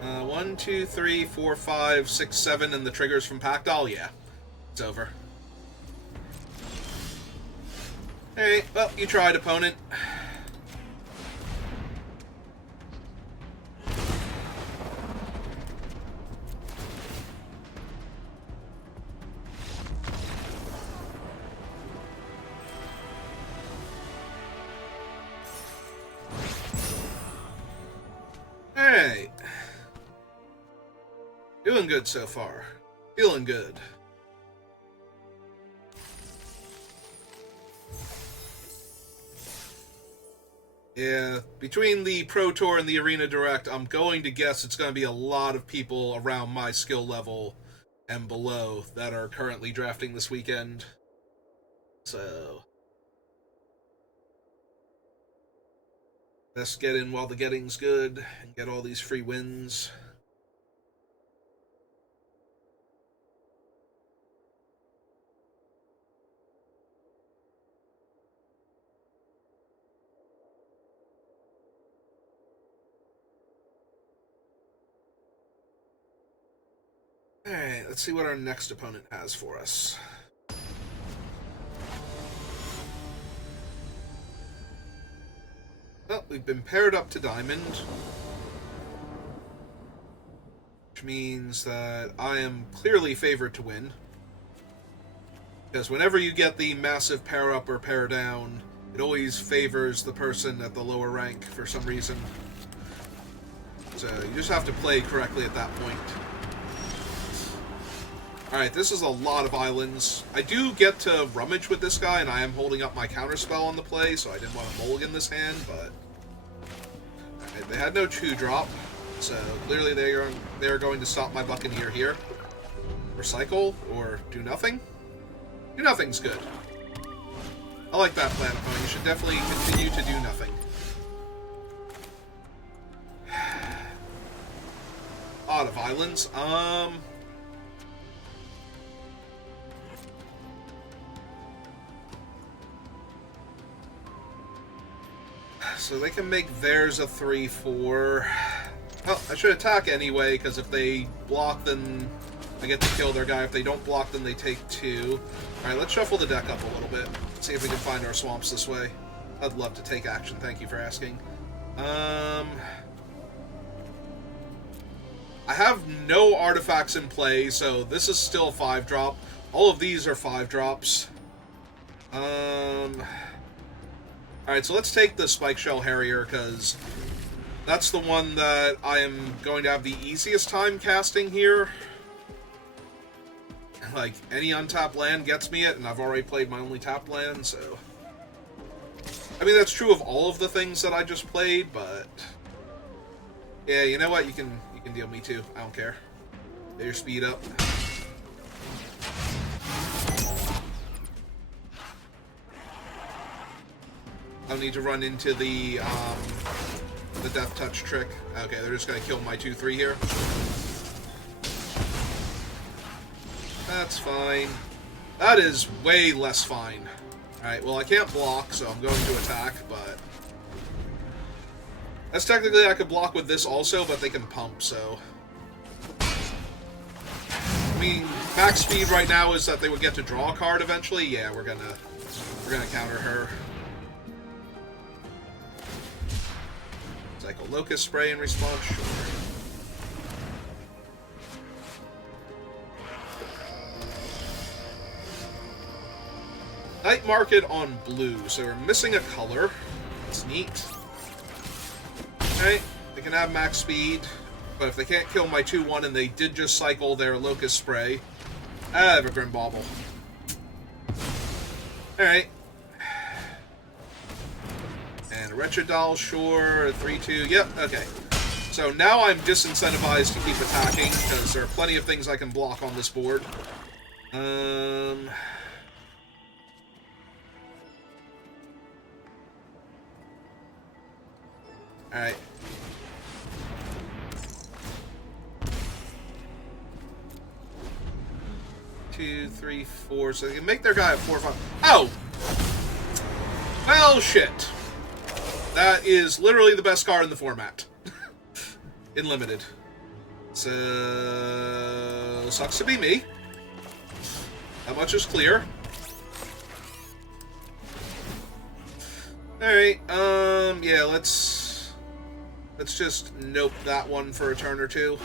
1, 2, 3, 4, 5, 6, 7, and the triggers from Pactile? Yeah. It's over. Alright, well, you tried, opponent. Alright. Doing good so far. Feeling good. Yeah, between the Pro Tour and the Arena Direct, I'm going to guess it's going to be a lot of people around my skill level and below that are currently drafting this weekend. So, best get in while the getting's good and get all these free wins. Alright, let's see what our next opponent has for us. Well, we've been paired up to Diamond, which means that I am clearly favored to win. Because whenever you get the massive pair up or pair down, it always favors the person at the lower rank for some reason. So you just have to play correctly at that point. Alright, this is a lot of islands. I do get to rummage with this guy, and I am holding up my counterspell on the play, so I didn't want to mulligan this hand, but... Alright, they had no 2-drop, so clearly they are going to stop my Buccaneer here. Recycle, or do nothing? Do nothing's good. I like that plan, opponent. You should definitely continue to do nothing. Lot of islands. So they can make theirs a 3/4. Well, I should attack anyway, because if they block, then I get to kill their guy. If they don't block, then they take 2. Alright, let's shuffle the deck up a little bit. See if we can find our swamps this way. I'd love to take action, thank you for asking. I have no artifacts in play, so this is still 5-drop. All of these are 5-drops. Alright, so let's take the Spike Shell Harrier, because that's the one that I am going to have the easiest time casting here. Like, any untapped land gets me it, and I've already played my only tapped land, so... I mean, that's true of all of the things that I just played, but... Yeah, you know what? You can deal me too. I don't care. Get your speed up. I'll need to run into the death touch trick. Okay, they're just gonna kill my 2-3 here. That's fine. That is way less fine. Alright, well I can't block, so I'm going to attack, but... As technically I could block with this also, but they can pump, so... I mean, max speed right now is that they would get to draw a card eventually. Yeah, we're gonna counter her. Cycle Locust Spray in response, sure. Night Market on blue, so we're missing a color. That's neat. Okay, they can have max speed, but if they can't kill my 2-1 and they did just cycle their Locust Spray, I have a Grim Bauble. Alright. And a Wretched Doll, sure, 3-2, yep, okay. So now I'm disincentivized to keep attacking, because there are plenty of things I can block on this board. Alright. Two, three, four. So they can make their guy a 4-5. Oh! Well, shit. That is literally the best card in the format. In Limited. So... Sucks to be me. That much is clear. Alright, yeah, let's just nope that one for a turn or two.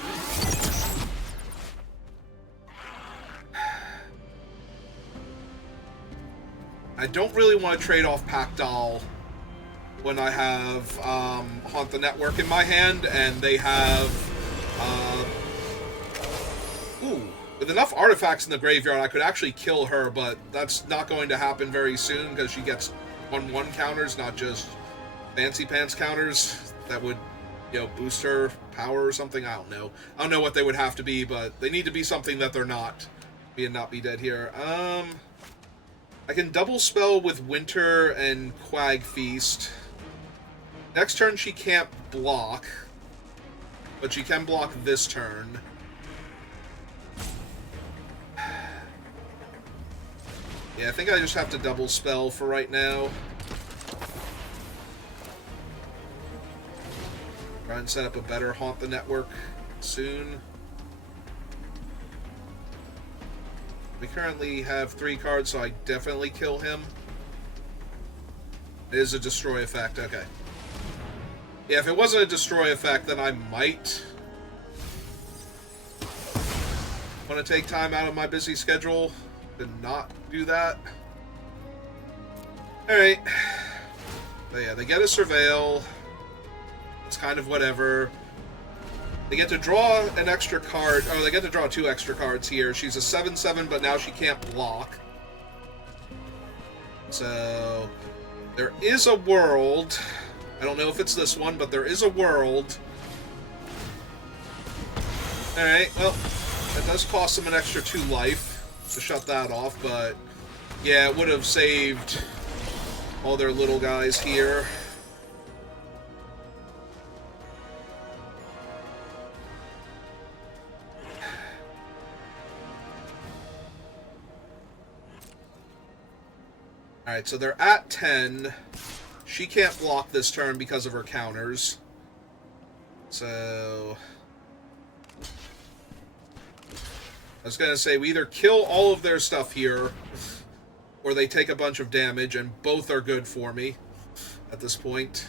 I don't really want to trade off Pack Doll when I have Haunt the Network in my hand, and they have... with enough artifacts in the graveyard, I could actually kill her, but that's not going to happen very soon, because she gets 1/1 counters, not just fancy pants counters that would, you know, boost her power or something. I don't know. I don't know what they would have to be, but they need to be something that they're not. Being not be dead here. I can double spell with Winter and Quag Feast. Next turn she can't block, but she can block this turn. Yeah, I think I just have to double spell for right now. Try and set up a better Haunt the Network soon. We currently have 3 cards, so I definitely kill him. It is a destroy effect, okay. Yeah, if it wasn't a destroy effect, then I might want to take time out of my busy schedule to not do that. Alright. But yeah, they get a Surveil. It's kind of whatever. They get to draw an extra card. Oh, they get to draw 2 extra cards here. She's a 7/7, but now she can't block. So, there is a world. I don't know if it's this one, but there is a world. Alright, well, that does cost them an extra 2 life to shut that off, but yeah, it would have saved all their little guys here. Alright, so they're at 10. She can't block this turn because of her counters. So... I was going to say, we either kill all of their stuff here, or they take a bunch of damage, and both are good for me at this point.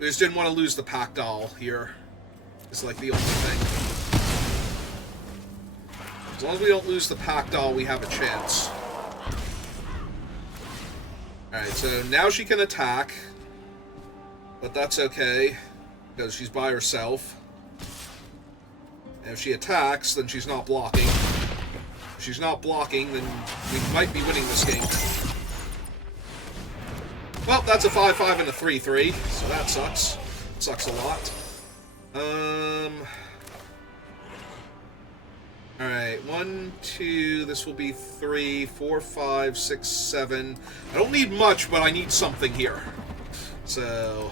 We just didn't want to lose the Pack Doll here. It's like the only thing. As long as we don't lose the Pack Doll, we have a chance. Alright, so now she can attack, but that's okay, because she's by herself. And if she attacks, then she's not blocking. If she's not blocking, then we might be winning this game. Well, that's a 5-5 and a 3-3, so that sucks. Sucks a lot. Alright, 1, 2, this will be 3, 4, 5, 6, 7. I don't need much, but I need something here. So,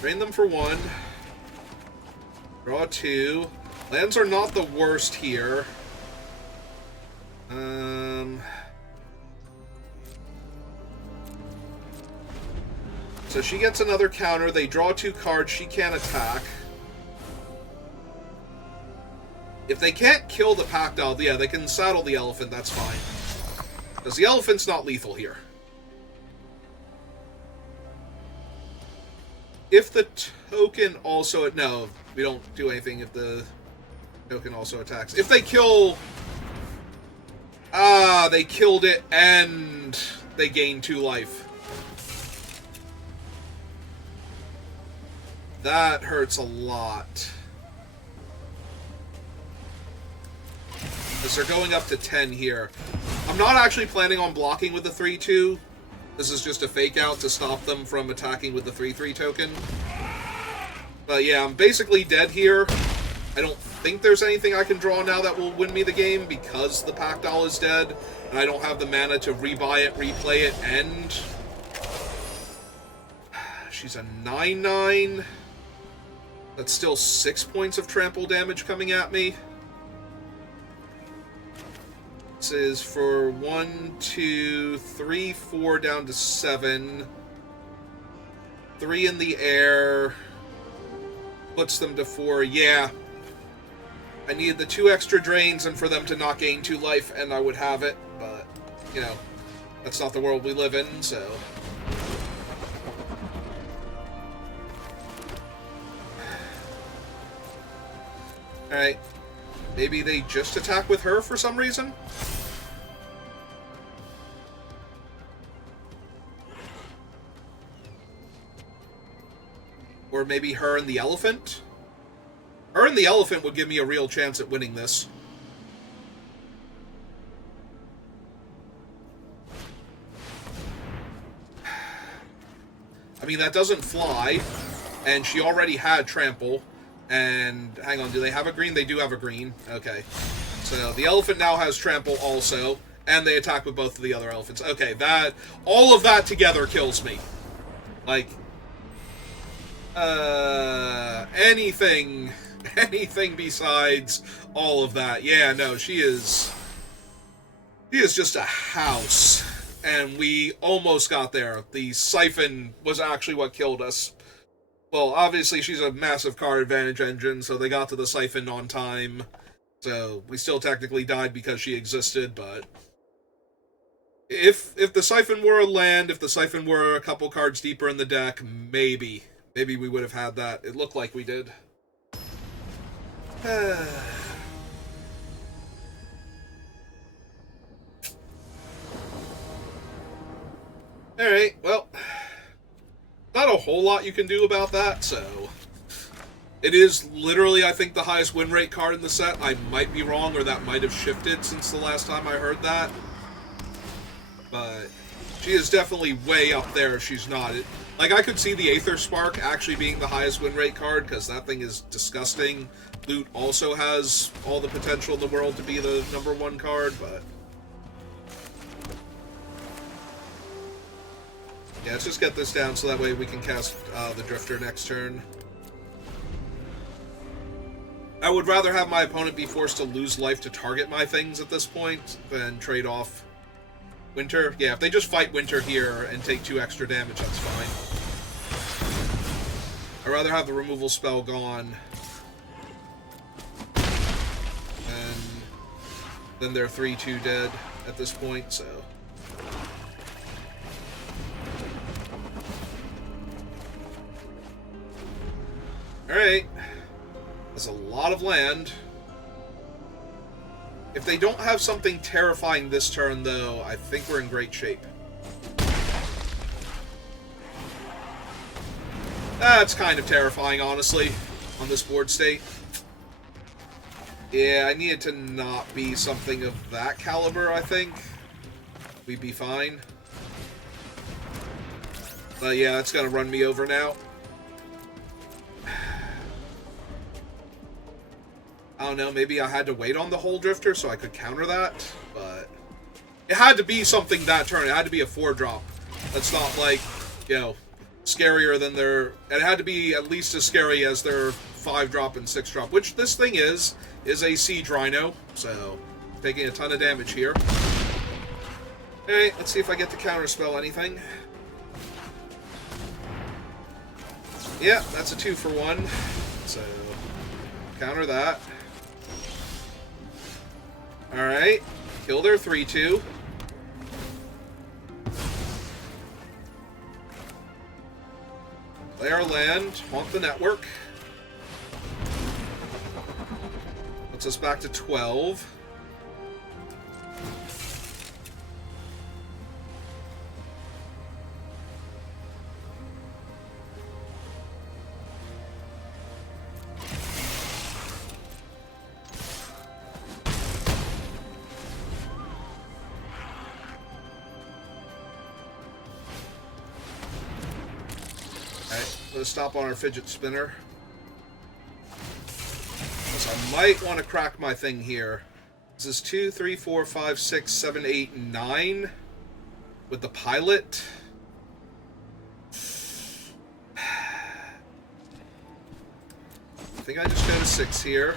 drain them for 1. Draw 2. Lands are not the worst here. So she gets another counter. They draw 2 cards. She can't attack. If they can't kill the Pactile, yeah, they can saddle the elephant. That's fine. Because the elephant's not lethal here. If the token also... No, we don't do anything if the token also attacks. If they kill... Ah, they killed it and they gain 2 life. That hurts a lot. Because they're going up to 10 here. I'm not actually planning on blocking with the 3-2. This is just a fake out to stop them from attacking with the 3-3 token. But yeah, I'm basically dead here. I don't think there's anything I can draw now that will win me the game because the Pactile is dead, and I don't have the mana to rebuy it, replay it, and... She's a 9/9. That's still 6 points of trample damage coming at me. This is for 1, 2, 3, 4 down to 7. 3 in the air. Puts them to 4. Yeah. I needed the 2 extra drains and for them to not gain 2 life, and I would have it. But, you know, that's not the world we live in, so... Alright. Maybe they just attack with her for some reason? Or maybe her and the elephant? Her and the elephant would give me a real chance at winning this. I mean, that doesn't fly, and she already had trample. And, hang on, do they have a green? They do have a green. Okay. So, the elephant now has trample also, and they attack with both of the other elephants. Okay, that... All of that together kills me. Like... Anything besides all of that. Yeah, no, she is just a house. And we almost got there. The siphon was actually what killed us. Well, obviously she's a massive card advantage engine, so they got to the siphon on time. So we still technically died because she existed, but... If the siphon were a land, if the siphon were a couple cards deeper in the deck, maybe. Maybe we would have had that. It looked like we did. Alright, well... Not a whole lot you can do about that, so... It is literally, I think, the highest win rate card in the set. I might be wrong, or that might have shifted since the last time I heard that. But she is definitely way up there if she's not. Like, I could see the Aether Spark actually being the highest win rate card, because that thing is disgusting. Loot also has all the potential in the world to be the #1 card, but... Yeah, let's just get this down so that way we can cast the Drifter next turn. I would rather have my opponent be forced to lose life to target my things at this point than trade off Winter. Yeah, if they just fight Winter here and take 2 extra damage, that's fine. I'd rather have the removal spell gone. And then they're 3-2 dead at this point, so... Alright. That's a lot of land. If they don't have something terrifying this turn, though, I think we're in great shape. That's kind of terrifying, honestly, on this board state. Yeah, I needed to not be something of that caliber, I think. We'd be fine. But yeah, that's gonna run me over now. I don't know, maybe I had to wait on the Hole Drifter so I could counter that, but it had to be something that turn. It had to be a 4-drop. That's not like, you know, scarier than their... It had to be at least as scary as their 5-drop and 6-drop, which this thing is a Siege Rhino, so taking a ton of damage here. Alright, let's see if I get to counterspell anything. Yeah, that's a 2-for-1, so counter that. Alright, kill their 3-2. Play our land, haunt the network. Puts us back to 12. Let's stop on our fidget spinner. So I might want to crack my thing here. This is 2, 3, 4, 5, 6, 7, 8, 9 with the pilot. I think I just go to 6 here.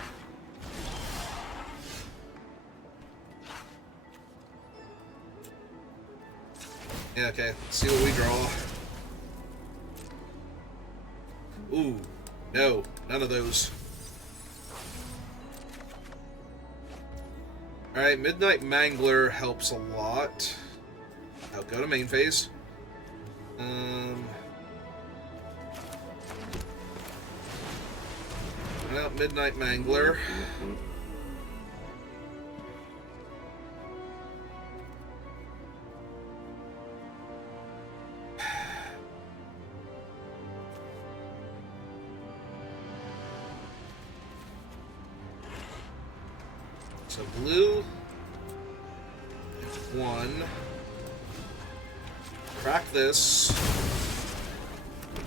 Yeah, okay. Let's see what we draw. Ooh, no, none of those. Alright, Midnight Mangler helps a lot. I'll go to main phase. Well, Midnight Mangler. So blue, 1, crack this,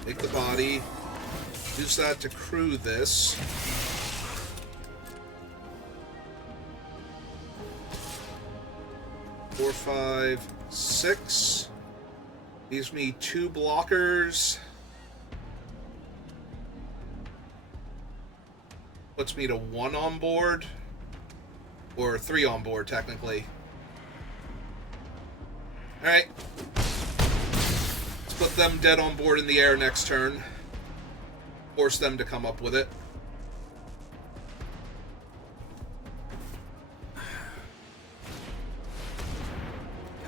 take the body, use that to crew this. Four, 5, 6, leaves me 2 blockers, puts me to 1 on board. Or 3 on board, technically. Alright. Let's put them dead on board in the air next turn. Force them to come up with it.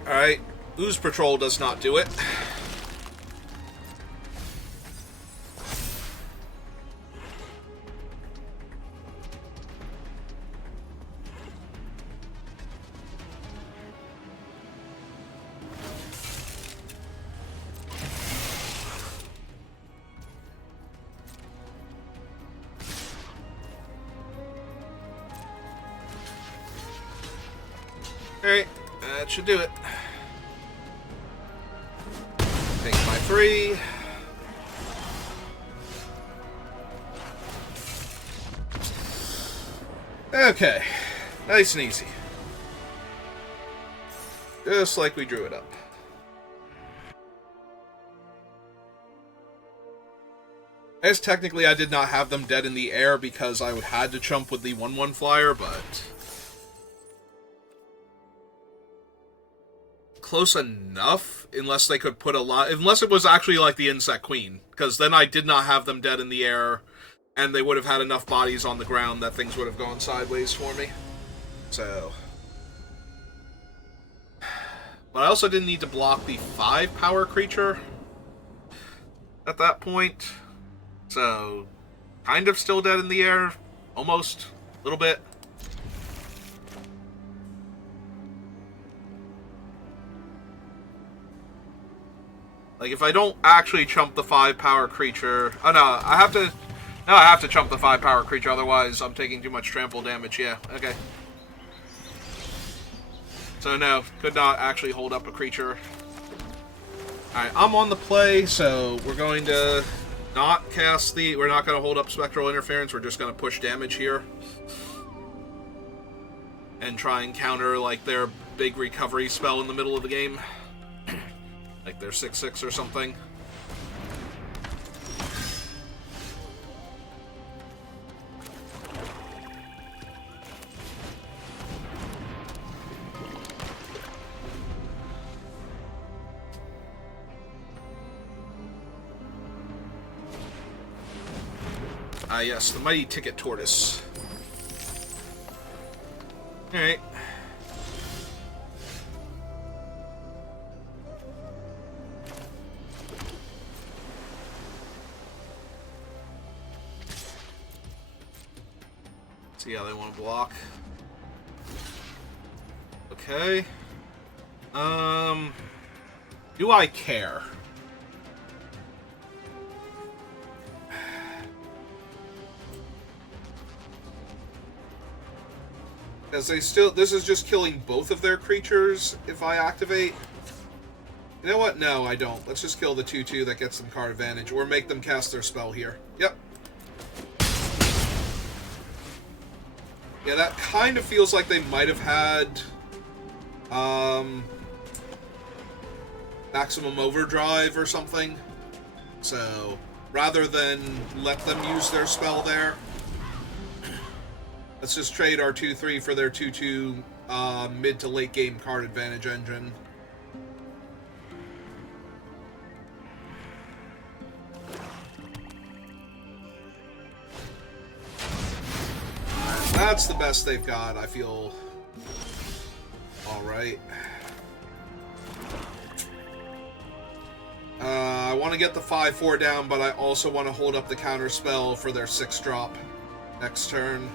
Alright. Ooze Patrol does not do it. Alright, that should do it. Take my 3. Okay, nice and easy. Just like we drew it up. As technically I did not have them dead in the air because I had to jump with the 1/1 flyer, but... close enough, unless they could put a lot... Unless it was actually like the Insect Queen, because then I did not have them dead in the air, and they would have had enough bodies on the ground that things would have gone sideways for me. So... But I also didn't need to block the 5-power creature at that point. So, kind of still dead in the air. Almost. A little bit. Like, if I don't actually chump the 5-power creature... Oh, no, I have to... No, I have to chump the 5-power creature, otherwise I'm taking too much trample damage. Yeah, okay. So, no, could not actually hold up a creature. Alright, I'm on the play, so we're going to not cast the... We're not going to hold up Spectral Interference, we're just going to push damage here. and try and counter, like, their big recovery spell in the middle of the game. Like their 6/6 or something. Ah, yes, the mighty ticket tortoise. Alright. See how they want to block. Okay. Do I care? Because they still... This is just killing both of their creatures if I activate. You know what? No, I don't. Let's just kill the 2/2 that gets them card advantage, or make them cast their spell here. Yep. Yeah, that kind of feels like they might have had maximum overdrive or something. So, rather than let them use their spell there, let's just trade our 2/3 for their 2/2 mid to late game card advantage engine. That's the best they've got. I feel alright. I want to get the 5/4 down, but I also want to hold up the counter spell for their 6-drop next turn.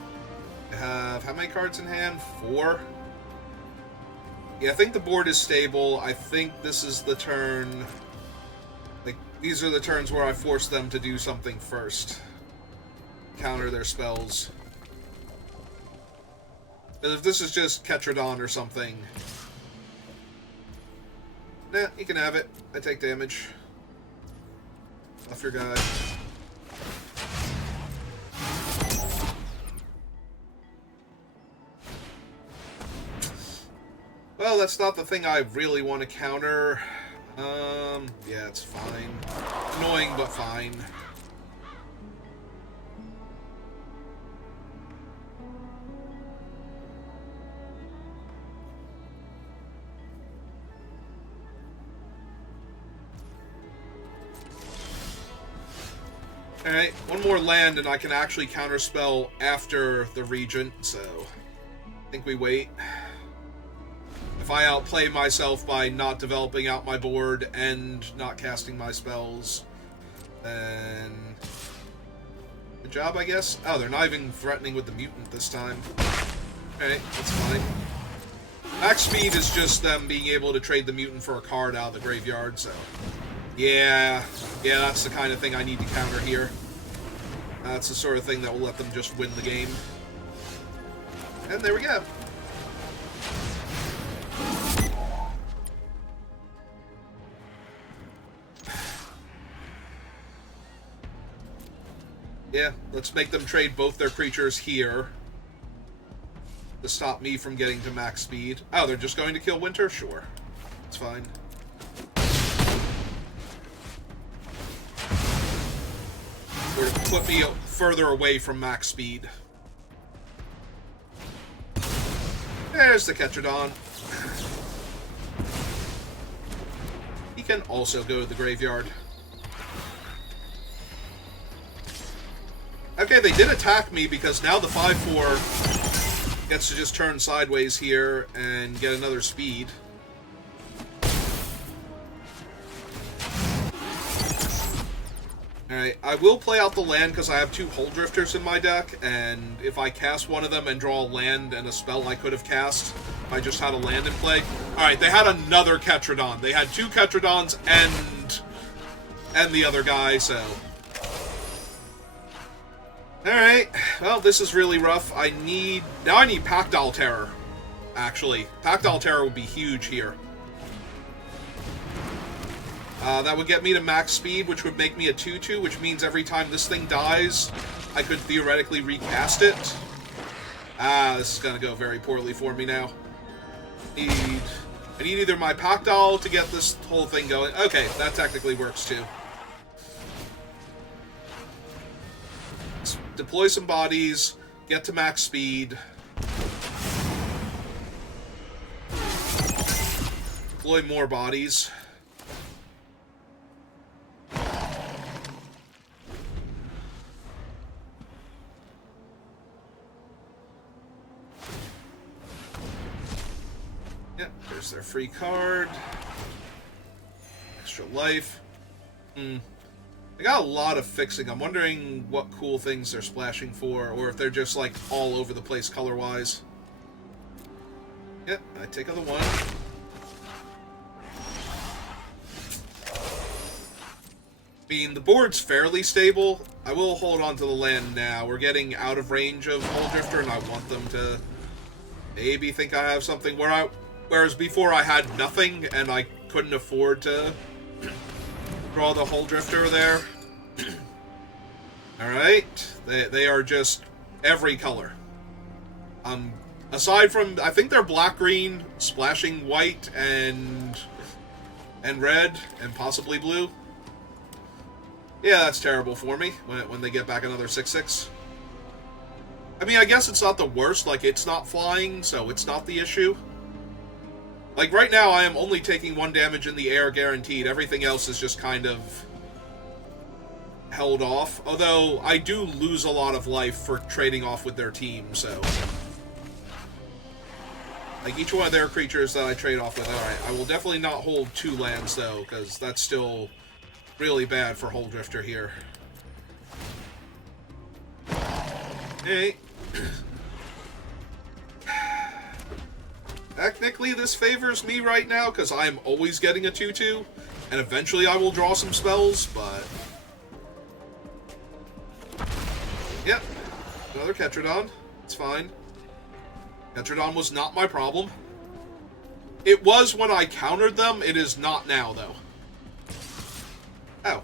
I have how many cards in hand? 4? Yeah, I think the board is stable. I think this is the turn... Like, these are the turns where I force them to do something first. Counter their spells. Because if this is just Ketradon or something... Nah, you can have it. I take damage. Off your guy. Well, that's not the thing I really want to counter. Yeah, it's fine. Annoying, but fine. Alright, one more land and I can actually counterspell after the Regent, so I think we wait. If I outplay myself by not developing out my board and not casting my spells, then good job, I guess. Oh, they're not even threatening with the mutant this time. Alright, that's fine. Max speed is just them being able to trade the mutant for a card out of the graveyard, so... Yeah, that's the kind of thing I need to counter here. That's the sort of thing that will let them just win the game. And there we go. Yeah, let's make them trade both their creatures here to stop me from getting to max speed. Oh, they're just going to kill Winter? Sure. It's fine. Or to put me further away from max speed. There's the Ketradon. He can also go to the graveyard. Okay, they did attack me because now the 5/4 gets to just turn sideways here and get another speed. Alright, I will play out the land because I have 2 Hull Drifters in my deck, and if I cast one of them and draw a land and a spell I could have cast, if I just had a land in play. Alright, they had another Ketradon. They had 2 Ketradons and the other guy, so... Alright, well, this is really rough. Now I need Pactile Terror, actually. Pactile Terror would be huge here. That would get me to max speed, which would make me a 2/2, which means every time this thing dies, I could theoretically recast it. Ah, this is gonna go very poorly for me now. I need either my Pac Doll to get this whole thing going. Okay, that technically works too. Let's deploy some bodies, get to max speed. Deploy more bodies. Yep, there's their free card. Extra life. They got a lot of fixing. I'm wondering what cool things they're splashing for, or if they're just, like, all over the place color-wise. Yep, I take out the one. I mean, the board's fairly stable. I will hold on to the land now. We're getting out of range of Aetherdrift, and I want them to maybe think I have something whereas before I had nothing, and I couldn't afford to draw the Aetherdrifter there. Alright. They are just every color. Aside from, I think they're black-green, splashing white and red, and possibly blue. Yeah, that's terrible for me when they get back another 6/6. I mean, I guess it's not the worst. Like, it's not flying, so it's not the issue. Like, right now, I am only taking 1 damage in the air guaranteed. Everything else is just kind of held off. Although, I do lose a lot of life for trading off with their team, so... Like, each one of their creatures that I trade off with, alright, I will definitely not hold 2 lands, though, because that's still really bad for Aetherdrifter here. Hey. Technically, this favors me right now, because I am always getting a 2/2, and eventually I will draw some spells, but... Yep. Another Ketradon. It's fine. Aetherdrift was not my problem. It was when I countered them. It is not now, though. Oh.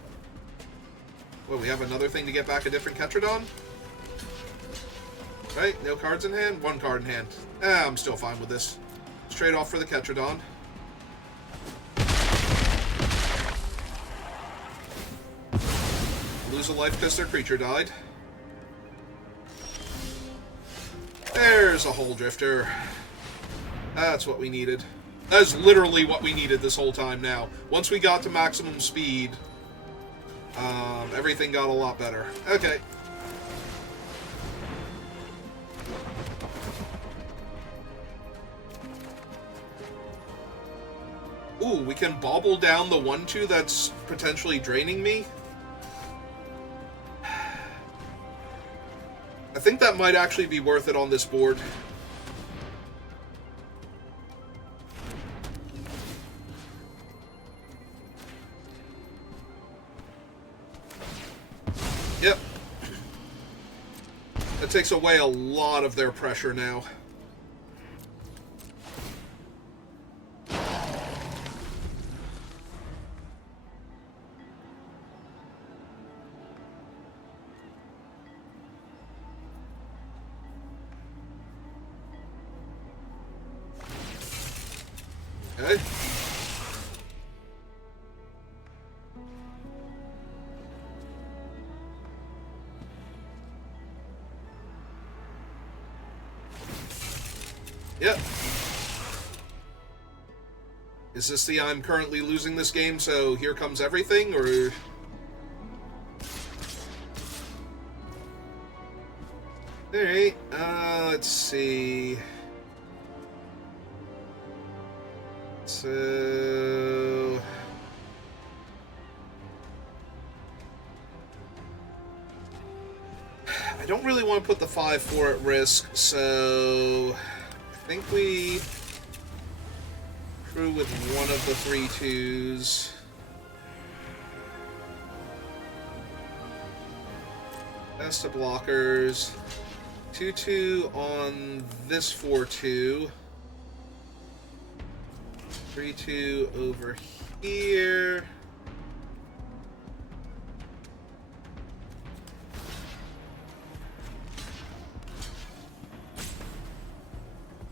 Well, we have another thing to get back a different Ketradon? Right? No cards in hand? 1 card in hand. I'm still fine with this. Let's trade off for the Ketradon. Lose a life because their creature died. There's a Aetherdrifter. That's what we needed. That is literally what we needed this whole time now. Once we got to maximum speed, everything got a lot better. Okay. Ooh, we can bobble down the 1/2 that's potentially draining me. I think that might actually be worth it on this board. Yep. That takes away a lot of their pressure now. Okay. Yep. Is this the I'm currently losing this game, so here comes everything, or... Alright, let's see... So... I don't really want to put the 5/4 at risk, so... I think we... Through with one of the 3/2s. Best of blockers. 2/2 on this 4/2. 3/2 over here.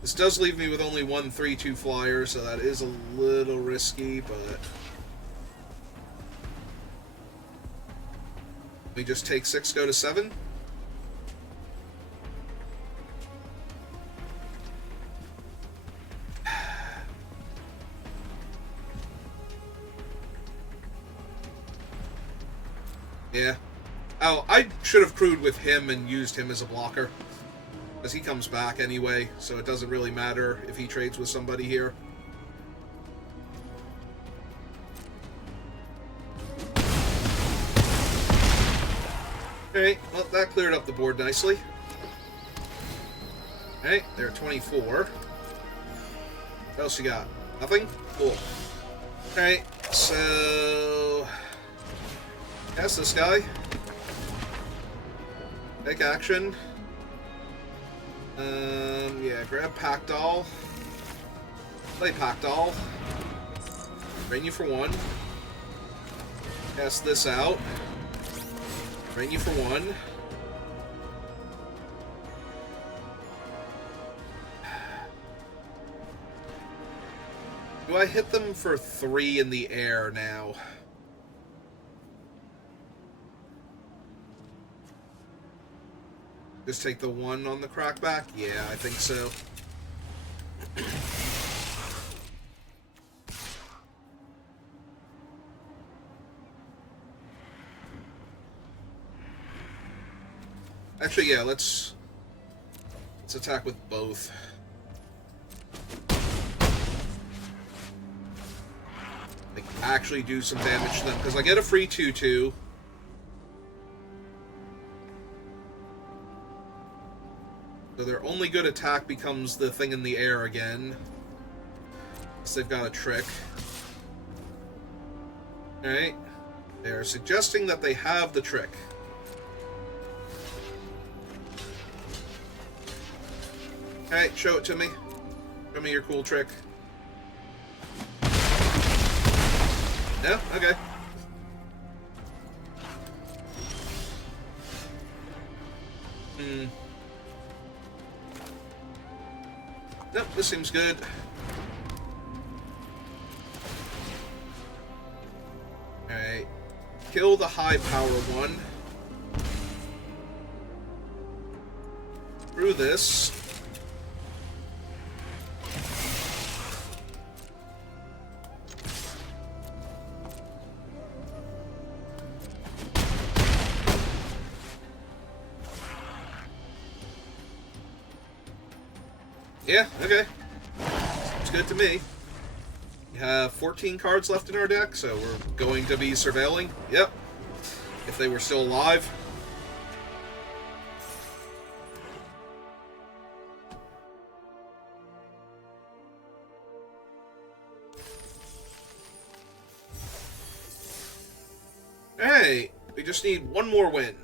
This does leave me with only one 3/2 flyer, so that is a little risky, but... We just take 6, go to 7? Yeah. Oh, I should have crewed with him and used him as a blocker. Because he comes back anyway, so it doesn't really matter if he trades with somebody here. Okay, well, that cleared up the board nicely. Okay, they're 24. What else you got? Nothing? Cool. Okay, so... Cast this guy. Take action. Yeah, grab Pack Doll. Play Pack Doll. Drain you for 1. Cast this out. Drain you for 1. Do I hit them for 3 in the air now? Just take the 1 on the crackback? Yeah, I think so. Actually, yeah, let's attack with both. Like, actually do some damage to them, because I get a free 2/2. So their only good attack becomes the thing in the air again. Unless they've got a trick. Alright. They're suggesting that they have the trick. Alright, show it to me. Show me your cool trick. No? Okay. Nope, this seems good. Alright. Kill the high power one. Through this. Yeah, okay. It's good to me. We have 14 cards left in our deck, so we're going to be surveilling. Yep. If they were still alive. Hey, we just need one more win.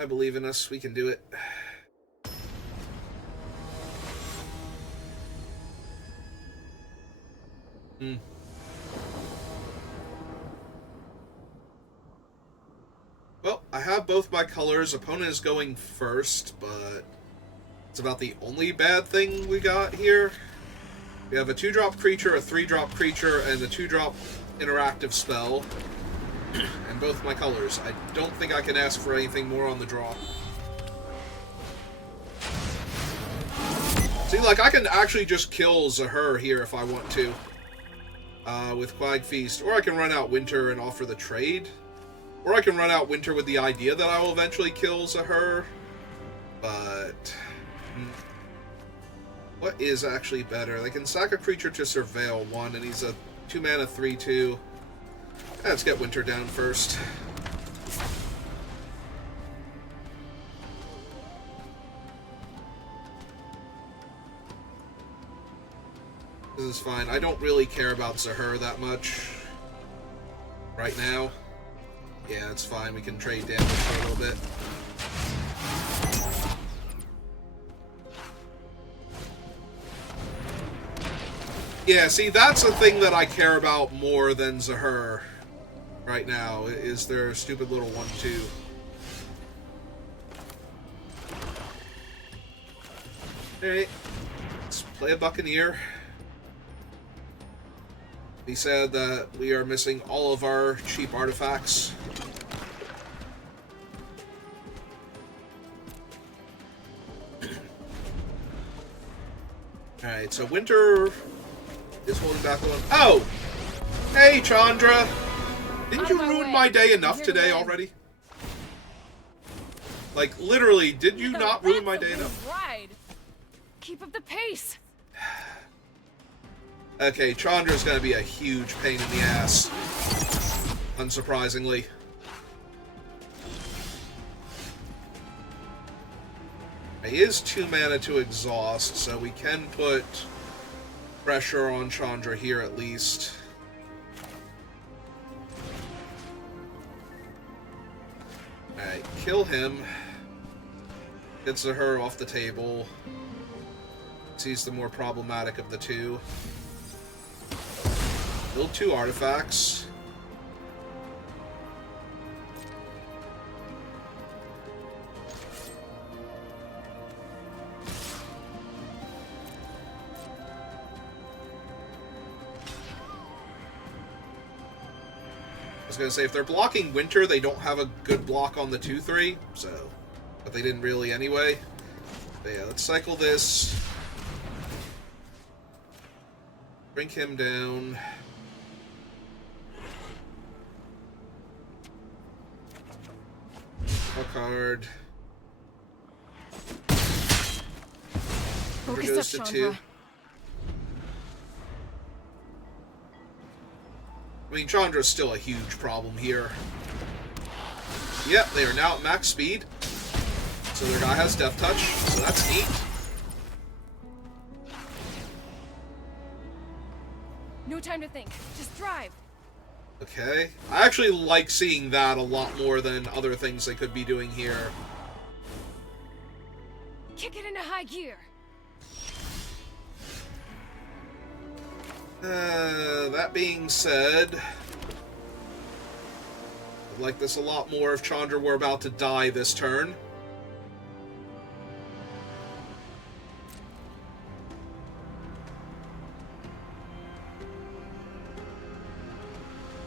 I believe in us. We can do it. Well, I have both my colors. Opponent is going first, but it's about the only bad thing we got here. We have a 2-drop creature, a 3-drop creature, and a 2-drop interactive spell. And both my colors. I don't think I can ask for anything more on the draw. See, like, I can actually just kill Zahur here if I want to. With Quag Feast. Or I can run out Winter and offer the trade. Or I can run out Winter with the idea that I will eventually kill Zahur. But... what is actually better? They can sack a creature to surveil 1, and he's a 2-mana 3/2. Let's get Winter down first. This is fine. I don't really care about Zahur that much right now. Yeah, it's fine. We can trade damage for a little bit. Yeah, see, that's the thing that I care about more than Zahur right now, is their stupid little 1/2. Alright, let's play a Buccaneer. He said that we are missing all of our cheap artifacts. Alright, so Winter is holding back on... Oh! Hey, Chandra! Didn't you ruin my day enough today already? Like, literally, did you not ruin my day enough? Ride. Keep up the pace. Okay, Chandra's gonna be a huge pain in the ass. Unsurprisingly. He is 2 mana to exhaust, so we can put pressure on Chandra here at least. Alright, kill him. Gets her off the table. He's the more problematic of the two. Build 2 artifacts. I was gonna say, if they're blocking Winter, they don't have a good block on the 2/3, so... But they didn't really anyway. But yeah, let's cycle this. Bring him down. Draw card. Focus goes up, to Chandra. 2. I mean, Chandra's still a huge problem here. Yep, they are now at max speed. So their guy has Death Touch, so that's neat. No time to think. Just drive. Okay. I actually like seeing that a lot more than other things they could be doing here. Kick it into high gear. That being said, I'd like this a lot more if Chandra were about to die this turn.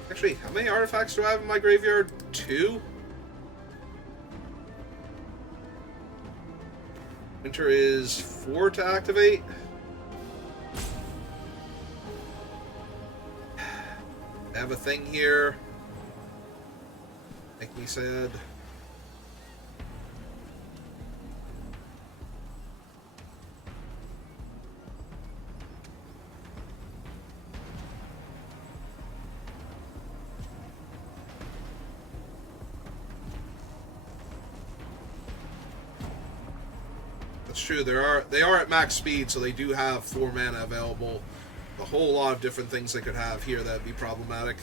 Actually, how many artifacts do I have in my graveyard? 2? Winter is 4 to activate. I have a thing here. Make me sad. That's true. They are at max speed, so they do have 4 mana available. A whole lot of different things they could have here that'd be problematic.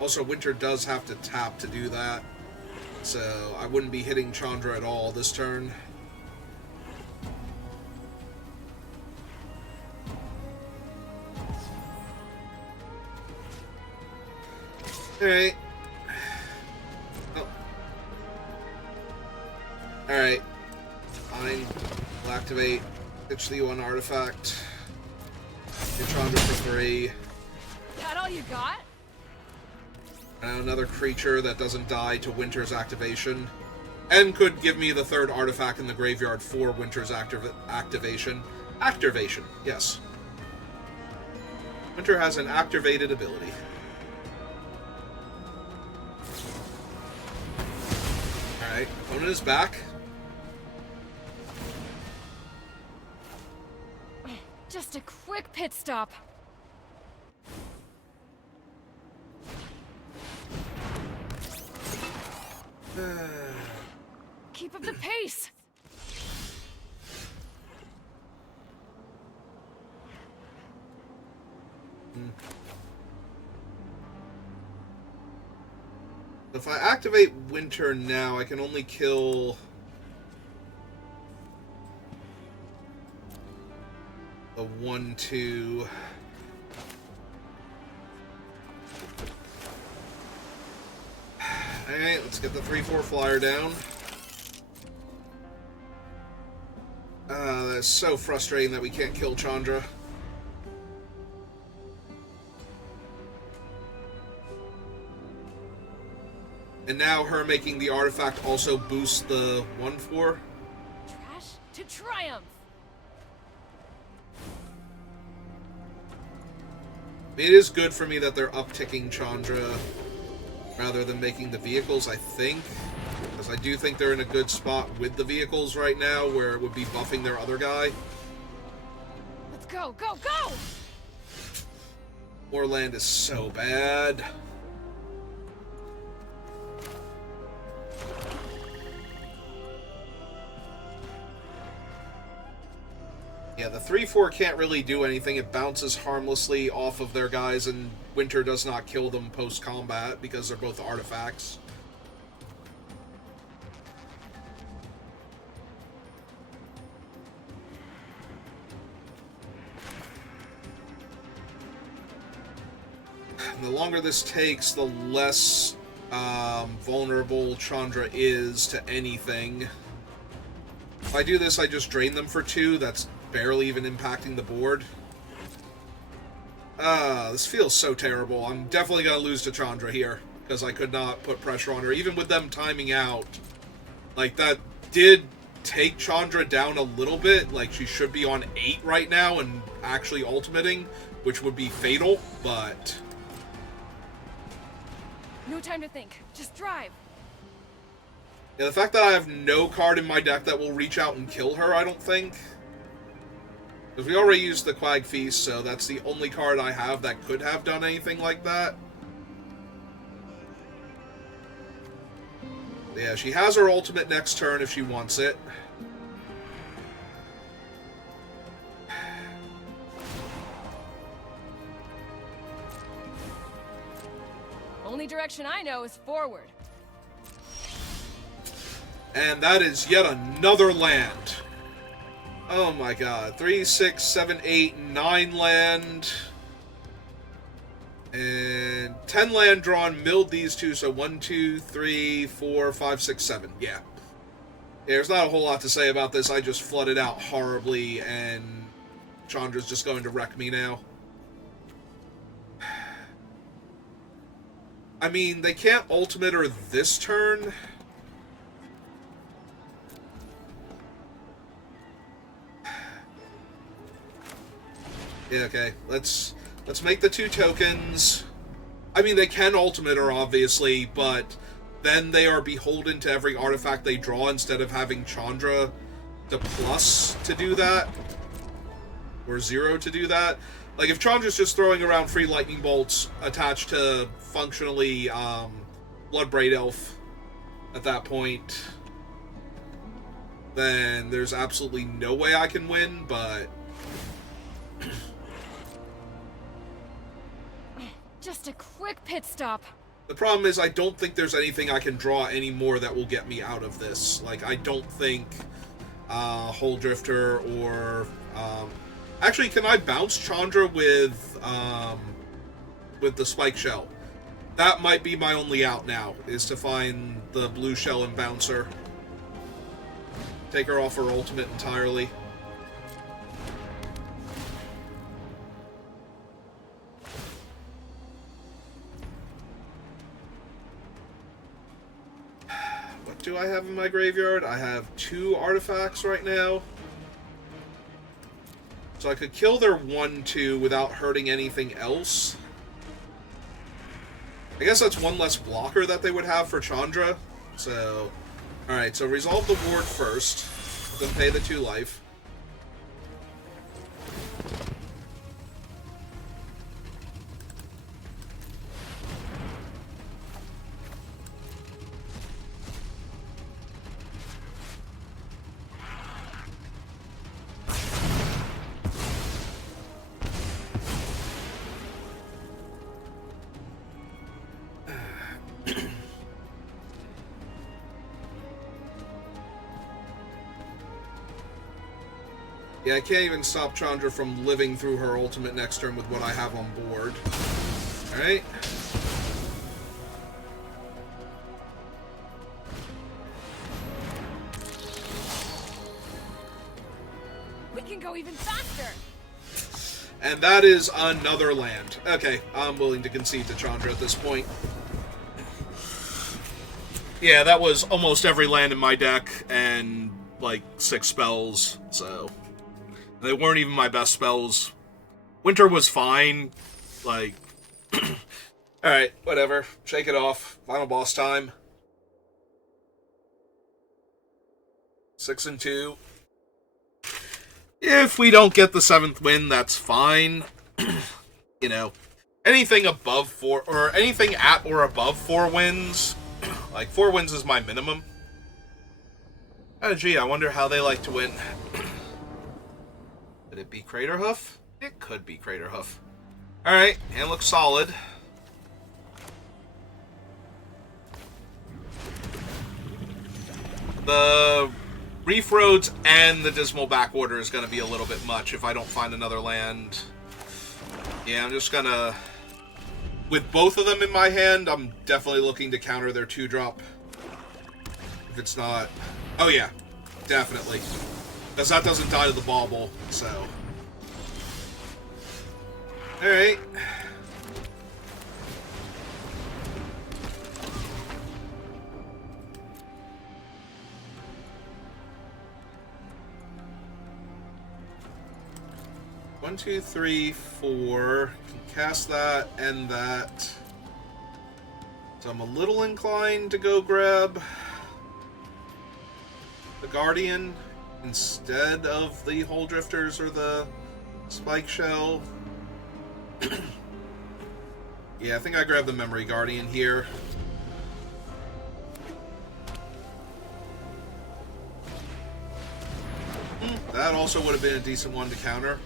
Also, Winter does have to tap to do that, so I wouldn't be hitting Chandra at all this turn. Alright. Oh. Alright. Fine. We'll activate. Pitch the 1 artifact. Get Chandra for 3. That all you got? And another creature that doesn't die to Winter's activation. And could give me the 3rd artifact in the graveyard for Winter's activation. Activation, yes. Winter has an activated ability. Alright, opponent is back. Just a quick pit stop. Keep up the pace. If I activate Winter now, I can only kill the 1-2. Alright, let's get the 3-4 flyer down. That's so frustrating that we can't kill Chandra. And now her making the artifact also boosts the 1-4. Trash to triumph. It is good for me that they're upticking Chandra rather than making the vehicles, I think. Because I do think they're in a good spot with the vehicles right now where it would be buffing their other guy. Let's go, go, go! More land is so bad. Yeah, the 3-4 can't really do anything. It bounces harmlessly off of their guys, and Winter does not kill them post-combat because they're both artifacts. And the longer this takes, the less vulnerable Chandra is to anything. If I do this, I just drain them for 2. That's barely even impacting the board. This feels so terrible. I'm definitely going to lose to Chandra here, because I could not put pressure on her. Even with them timing out, like, that did take Chandra down a little bit. Like, she should be on 8 right now and actually ultimating, which would be fatal, but... No time to think. Just drive. Yeah, the fact that I have no card in my deck that will reach out and kill her, I don't think. Because we already used the Quag Feast, so that's the only card I have that could have done anything like that. Yeah, she has her ultimate next turn if she wants it. Only direction I know is forward. And that is yet another land. Oh my god. 3, 6, 7, 8, 9 land. And 10 land drawn, milled these two, so 1, 2, 3, 4, 5, 6, 7. Yeah. There's not a whole lot to say about this. I just flooded out horribly, and Chandra's just going to wreck me now. I mean, they can't ultimate her this turn. Yeah, okay. Let's make the 2 tokens. I mean, they can ultimate her, obviously, but then they are beholden to every artifact they draw instead of having Chandra the plus to do that. Or 0 to do that. Like, if Chandra's just throwing around free lightning bolts attached to, functionally, Bloodbraid Elf at that point, then there's absolutely no way I can win, but... Just a quick pit stop. The problem is I don't think there's anything I can draw anymore that will get me out of this. Like, I don't think Hole Drifter or... actually, can I bounce Chandra with the Spike Shell? That might be my only out now, is to find the blue shell and bounce her. Take her off her ultimate entirely. What do I have in my graveyard? I have 2 artifacts right now. So I could kill their 1-2 without hurting anything else. I guess that's 1 less blocker that they would have for Chandra. So, alright, so resolve the ward first. Then pay the 2 life. Yeah, I can't even stop Chandra from living through her ultimate next turn with what I have on board. Alright. We can go even faster! And that is another land. Okay, I'm willing to concede to Chandra at this point. Yeah, that was almost every land in my deck, and, like, 6 spells, so... They weren't even my best spells. Winter was fine. Like, alright, whatever. Shake it off. Final boss time. 6 and 2. If we don't get the 7th win, that's fine. You know, anything above 4, or anything at or above 4 wins, like 4 wins is my minimum. Oh gee, I wonder how they like to win. Could it be Craterhoof? It could be Craterhoof. Alright, and looks solid. The Reef Roads and the Dismal Backwater is going to be a little bit much if I don't find another land. Yeah, I'm just going to... With both of them in my hand, I'm definitely looking to counter their 2-drop. If it's not... Oh yeah, definitely. Because that doesn't die to the bauble, so... Alright. One, two, three, four. Can cast that and that. So I'm a little inclined to go grab the Guardian instead of the Hole Drifters or the Spike Shell. Yeah, I think I grabbed the Memory Guardian here. That also would have been a decent one to counter.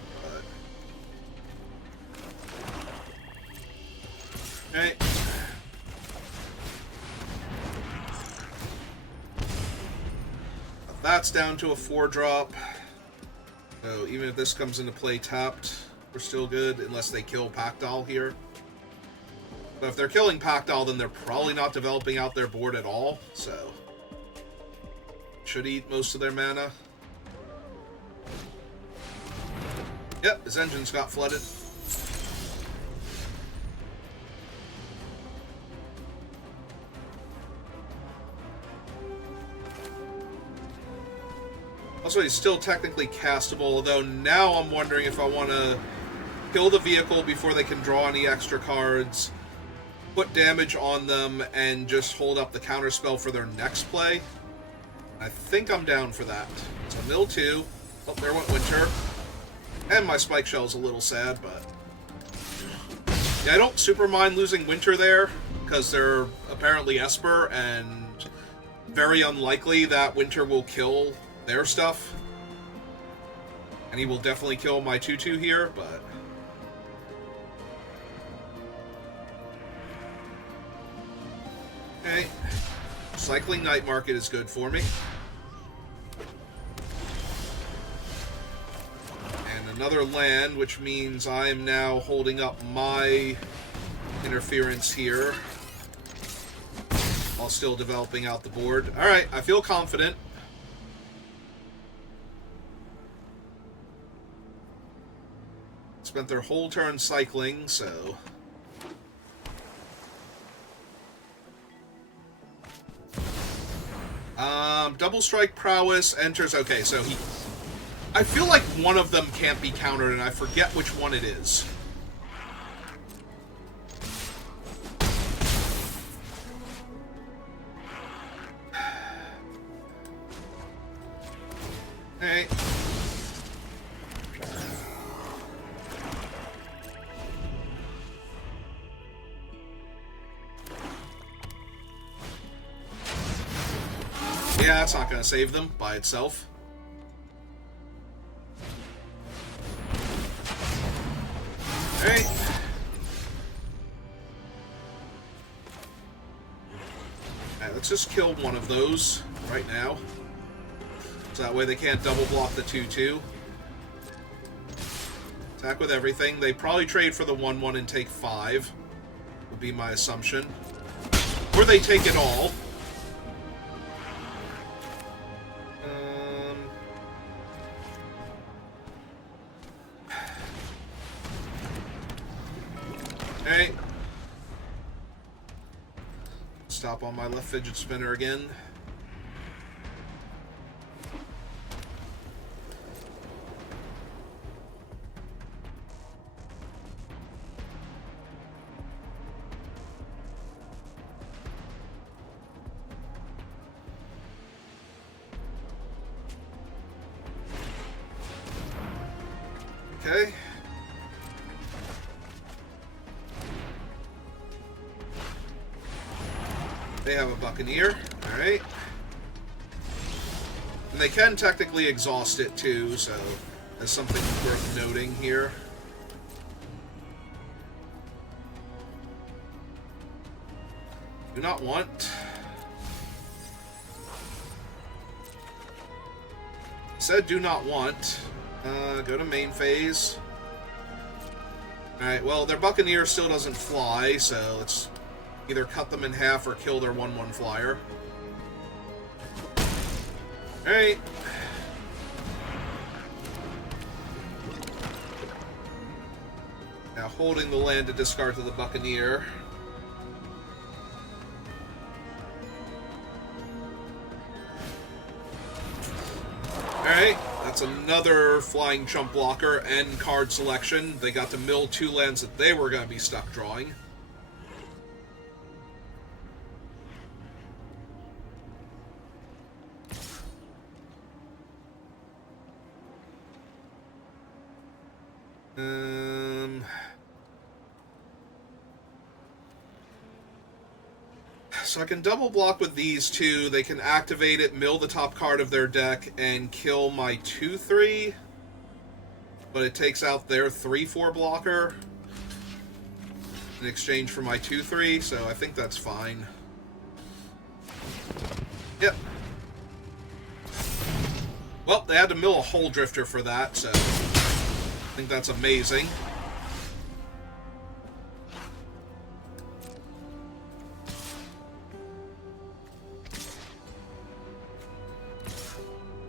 Okay. That's down to a 4-drop. So even if this comes into play tapped, we're still good, unless they kill Pakdal here. But if they're killing Pakdal, then they're probably not developing out their board at all, so... Should eat most of their mana. Yep, his engines got flooded. Also, he's still technically castable, although now I'm wondering if I want to kill the vehicle before they can draw any extra cards, put damage on them, and just hold up the counterspell for their next play. I think I'm down for that. So mill 2. Oh, there went Winter. And my Spike Shell's a little sad, but... Yeah, I don't super mind losing Winter there, because they're apparently Esper, and very unlikely that Winter will kill their stuff. And he will definitely kill my 2/2 here, but... Okay. Cycling Night Market is good for me. And another land, which means I am now holding up my interference here while still developing out the board. Alright, I feel confident. Spent their whole turn cycling, so... Double Strike Prowess enters... Okay, so he... I feel like one of them can't be countered, and I forget which one it is. Hey. Yeah, that's not going to save them by itself. Alright. Alright, let's just kill one of those right now. So that way they can't double block the 2/2. Attack with everything. They probably trade for the 1/1 and take 5. Would be my assumption. Or they take it all. Okay. Stop on my left fidget spinner again. Okay. They have a Buccaneer. Alright. And they can technically exhaust it too, so that's something worth noting here. Do not want. Said do not want. Go to main phase. Alright, well, their Buccaneer still doesn't fly, so let's either cut them in half or kill their 1/1 flyer. Alright. Now holding the land to discard to the Buccaneer. Alright, that's another flying chump blocker and card selection. They got to mill 2 lands that they were going to be stuck drawing. So I can double block with these two. They can activate it, mill the top card of their deck, and kill my 2/3. But it takes out their 3/4 blocker in exchange for my 2/3, so I think that's fine. Yep. Well, they had to mill a Hole Drifter for that, so I think that's amazing.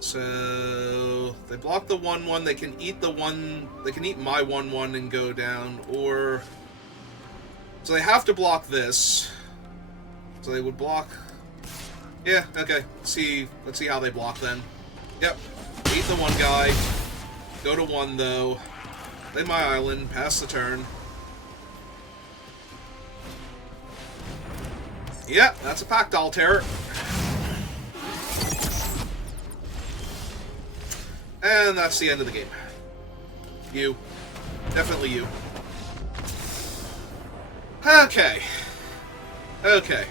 So they block the 1/1. They can eat the 1. They can eat my 1/1 and go down, or so they have to block this. So they would block. Yeah. Okay. Let's see how they block then. Yep. Eat the 1 guy. Go to 1 though. Play my island. Pass the turn. Yep. That's a Pact Altair. And that's the end of the game. You. Definitely you. Okay. Okay.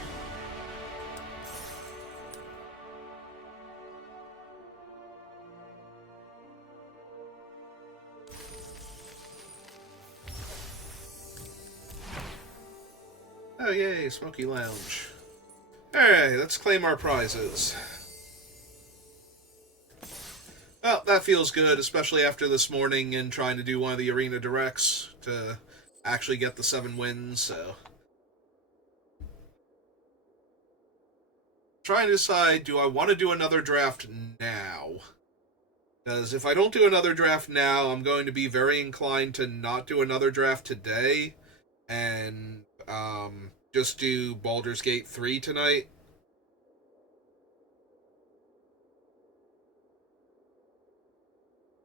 Oh, yay, Smoky Lounge. Alright, let's claim our prizes. Well, that feels good, especially after this morning and trying to do one of the arena directs to actually get the 7 wins, so. Trying to decide, do I want to do another draft now? Because if I don't do another draft now, I'm going to be very inclined to not do another draft today and just do Baldur's Gate 3 tonight.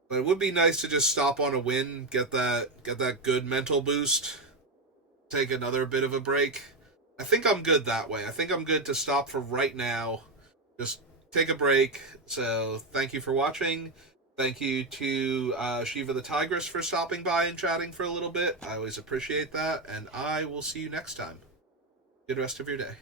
But it would be nice to just stop on a win, get that good mental boost, take another bit of a break. I think I'm good that way. I think I'm good to stop for right now. Just take a break. So thank you for watching. Thank you to Shiva the Tigress for stopping by and chatting for a little bit. I always appreciate that. And I will see you next time. Good rest of your day.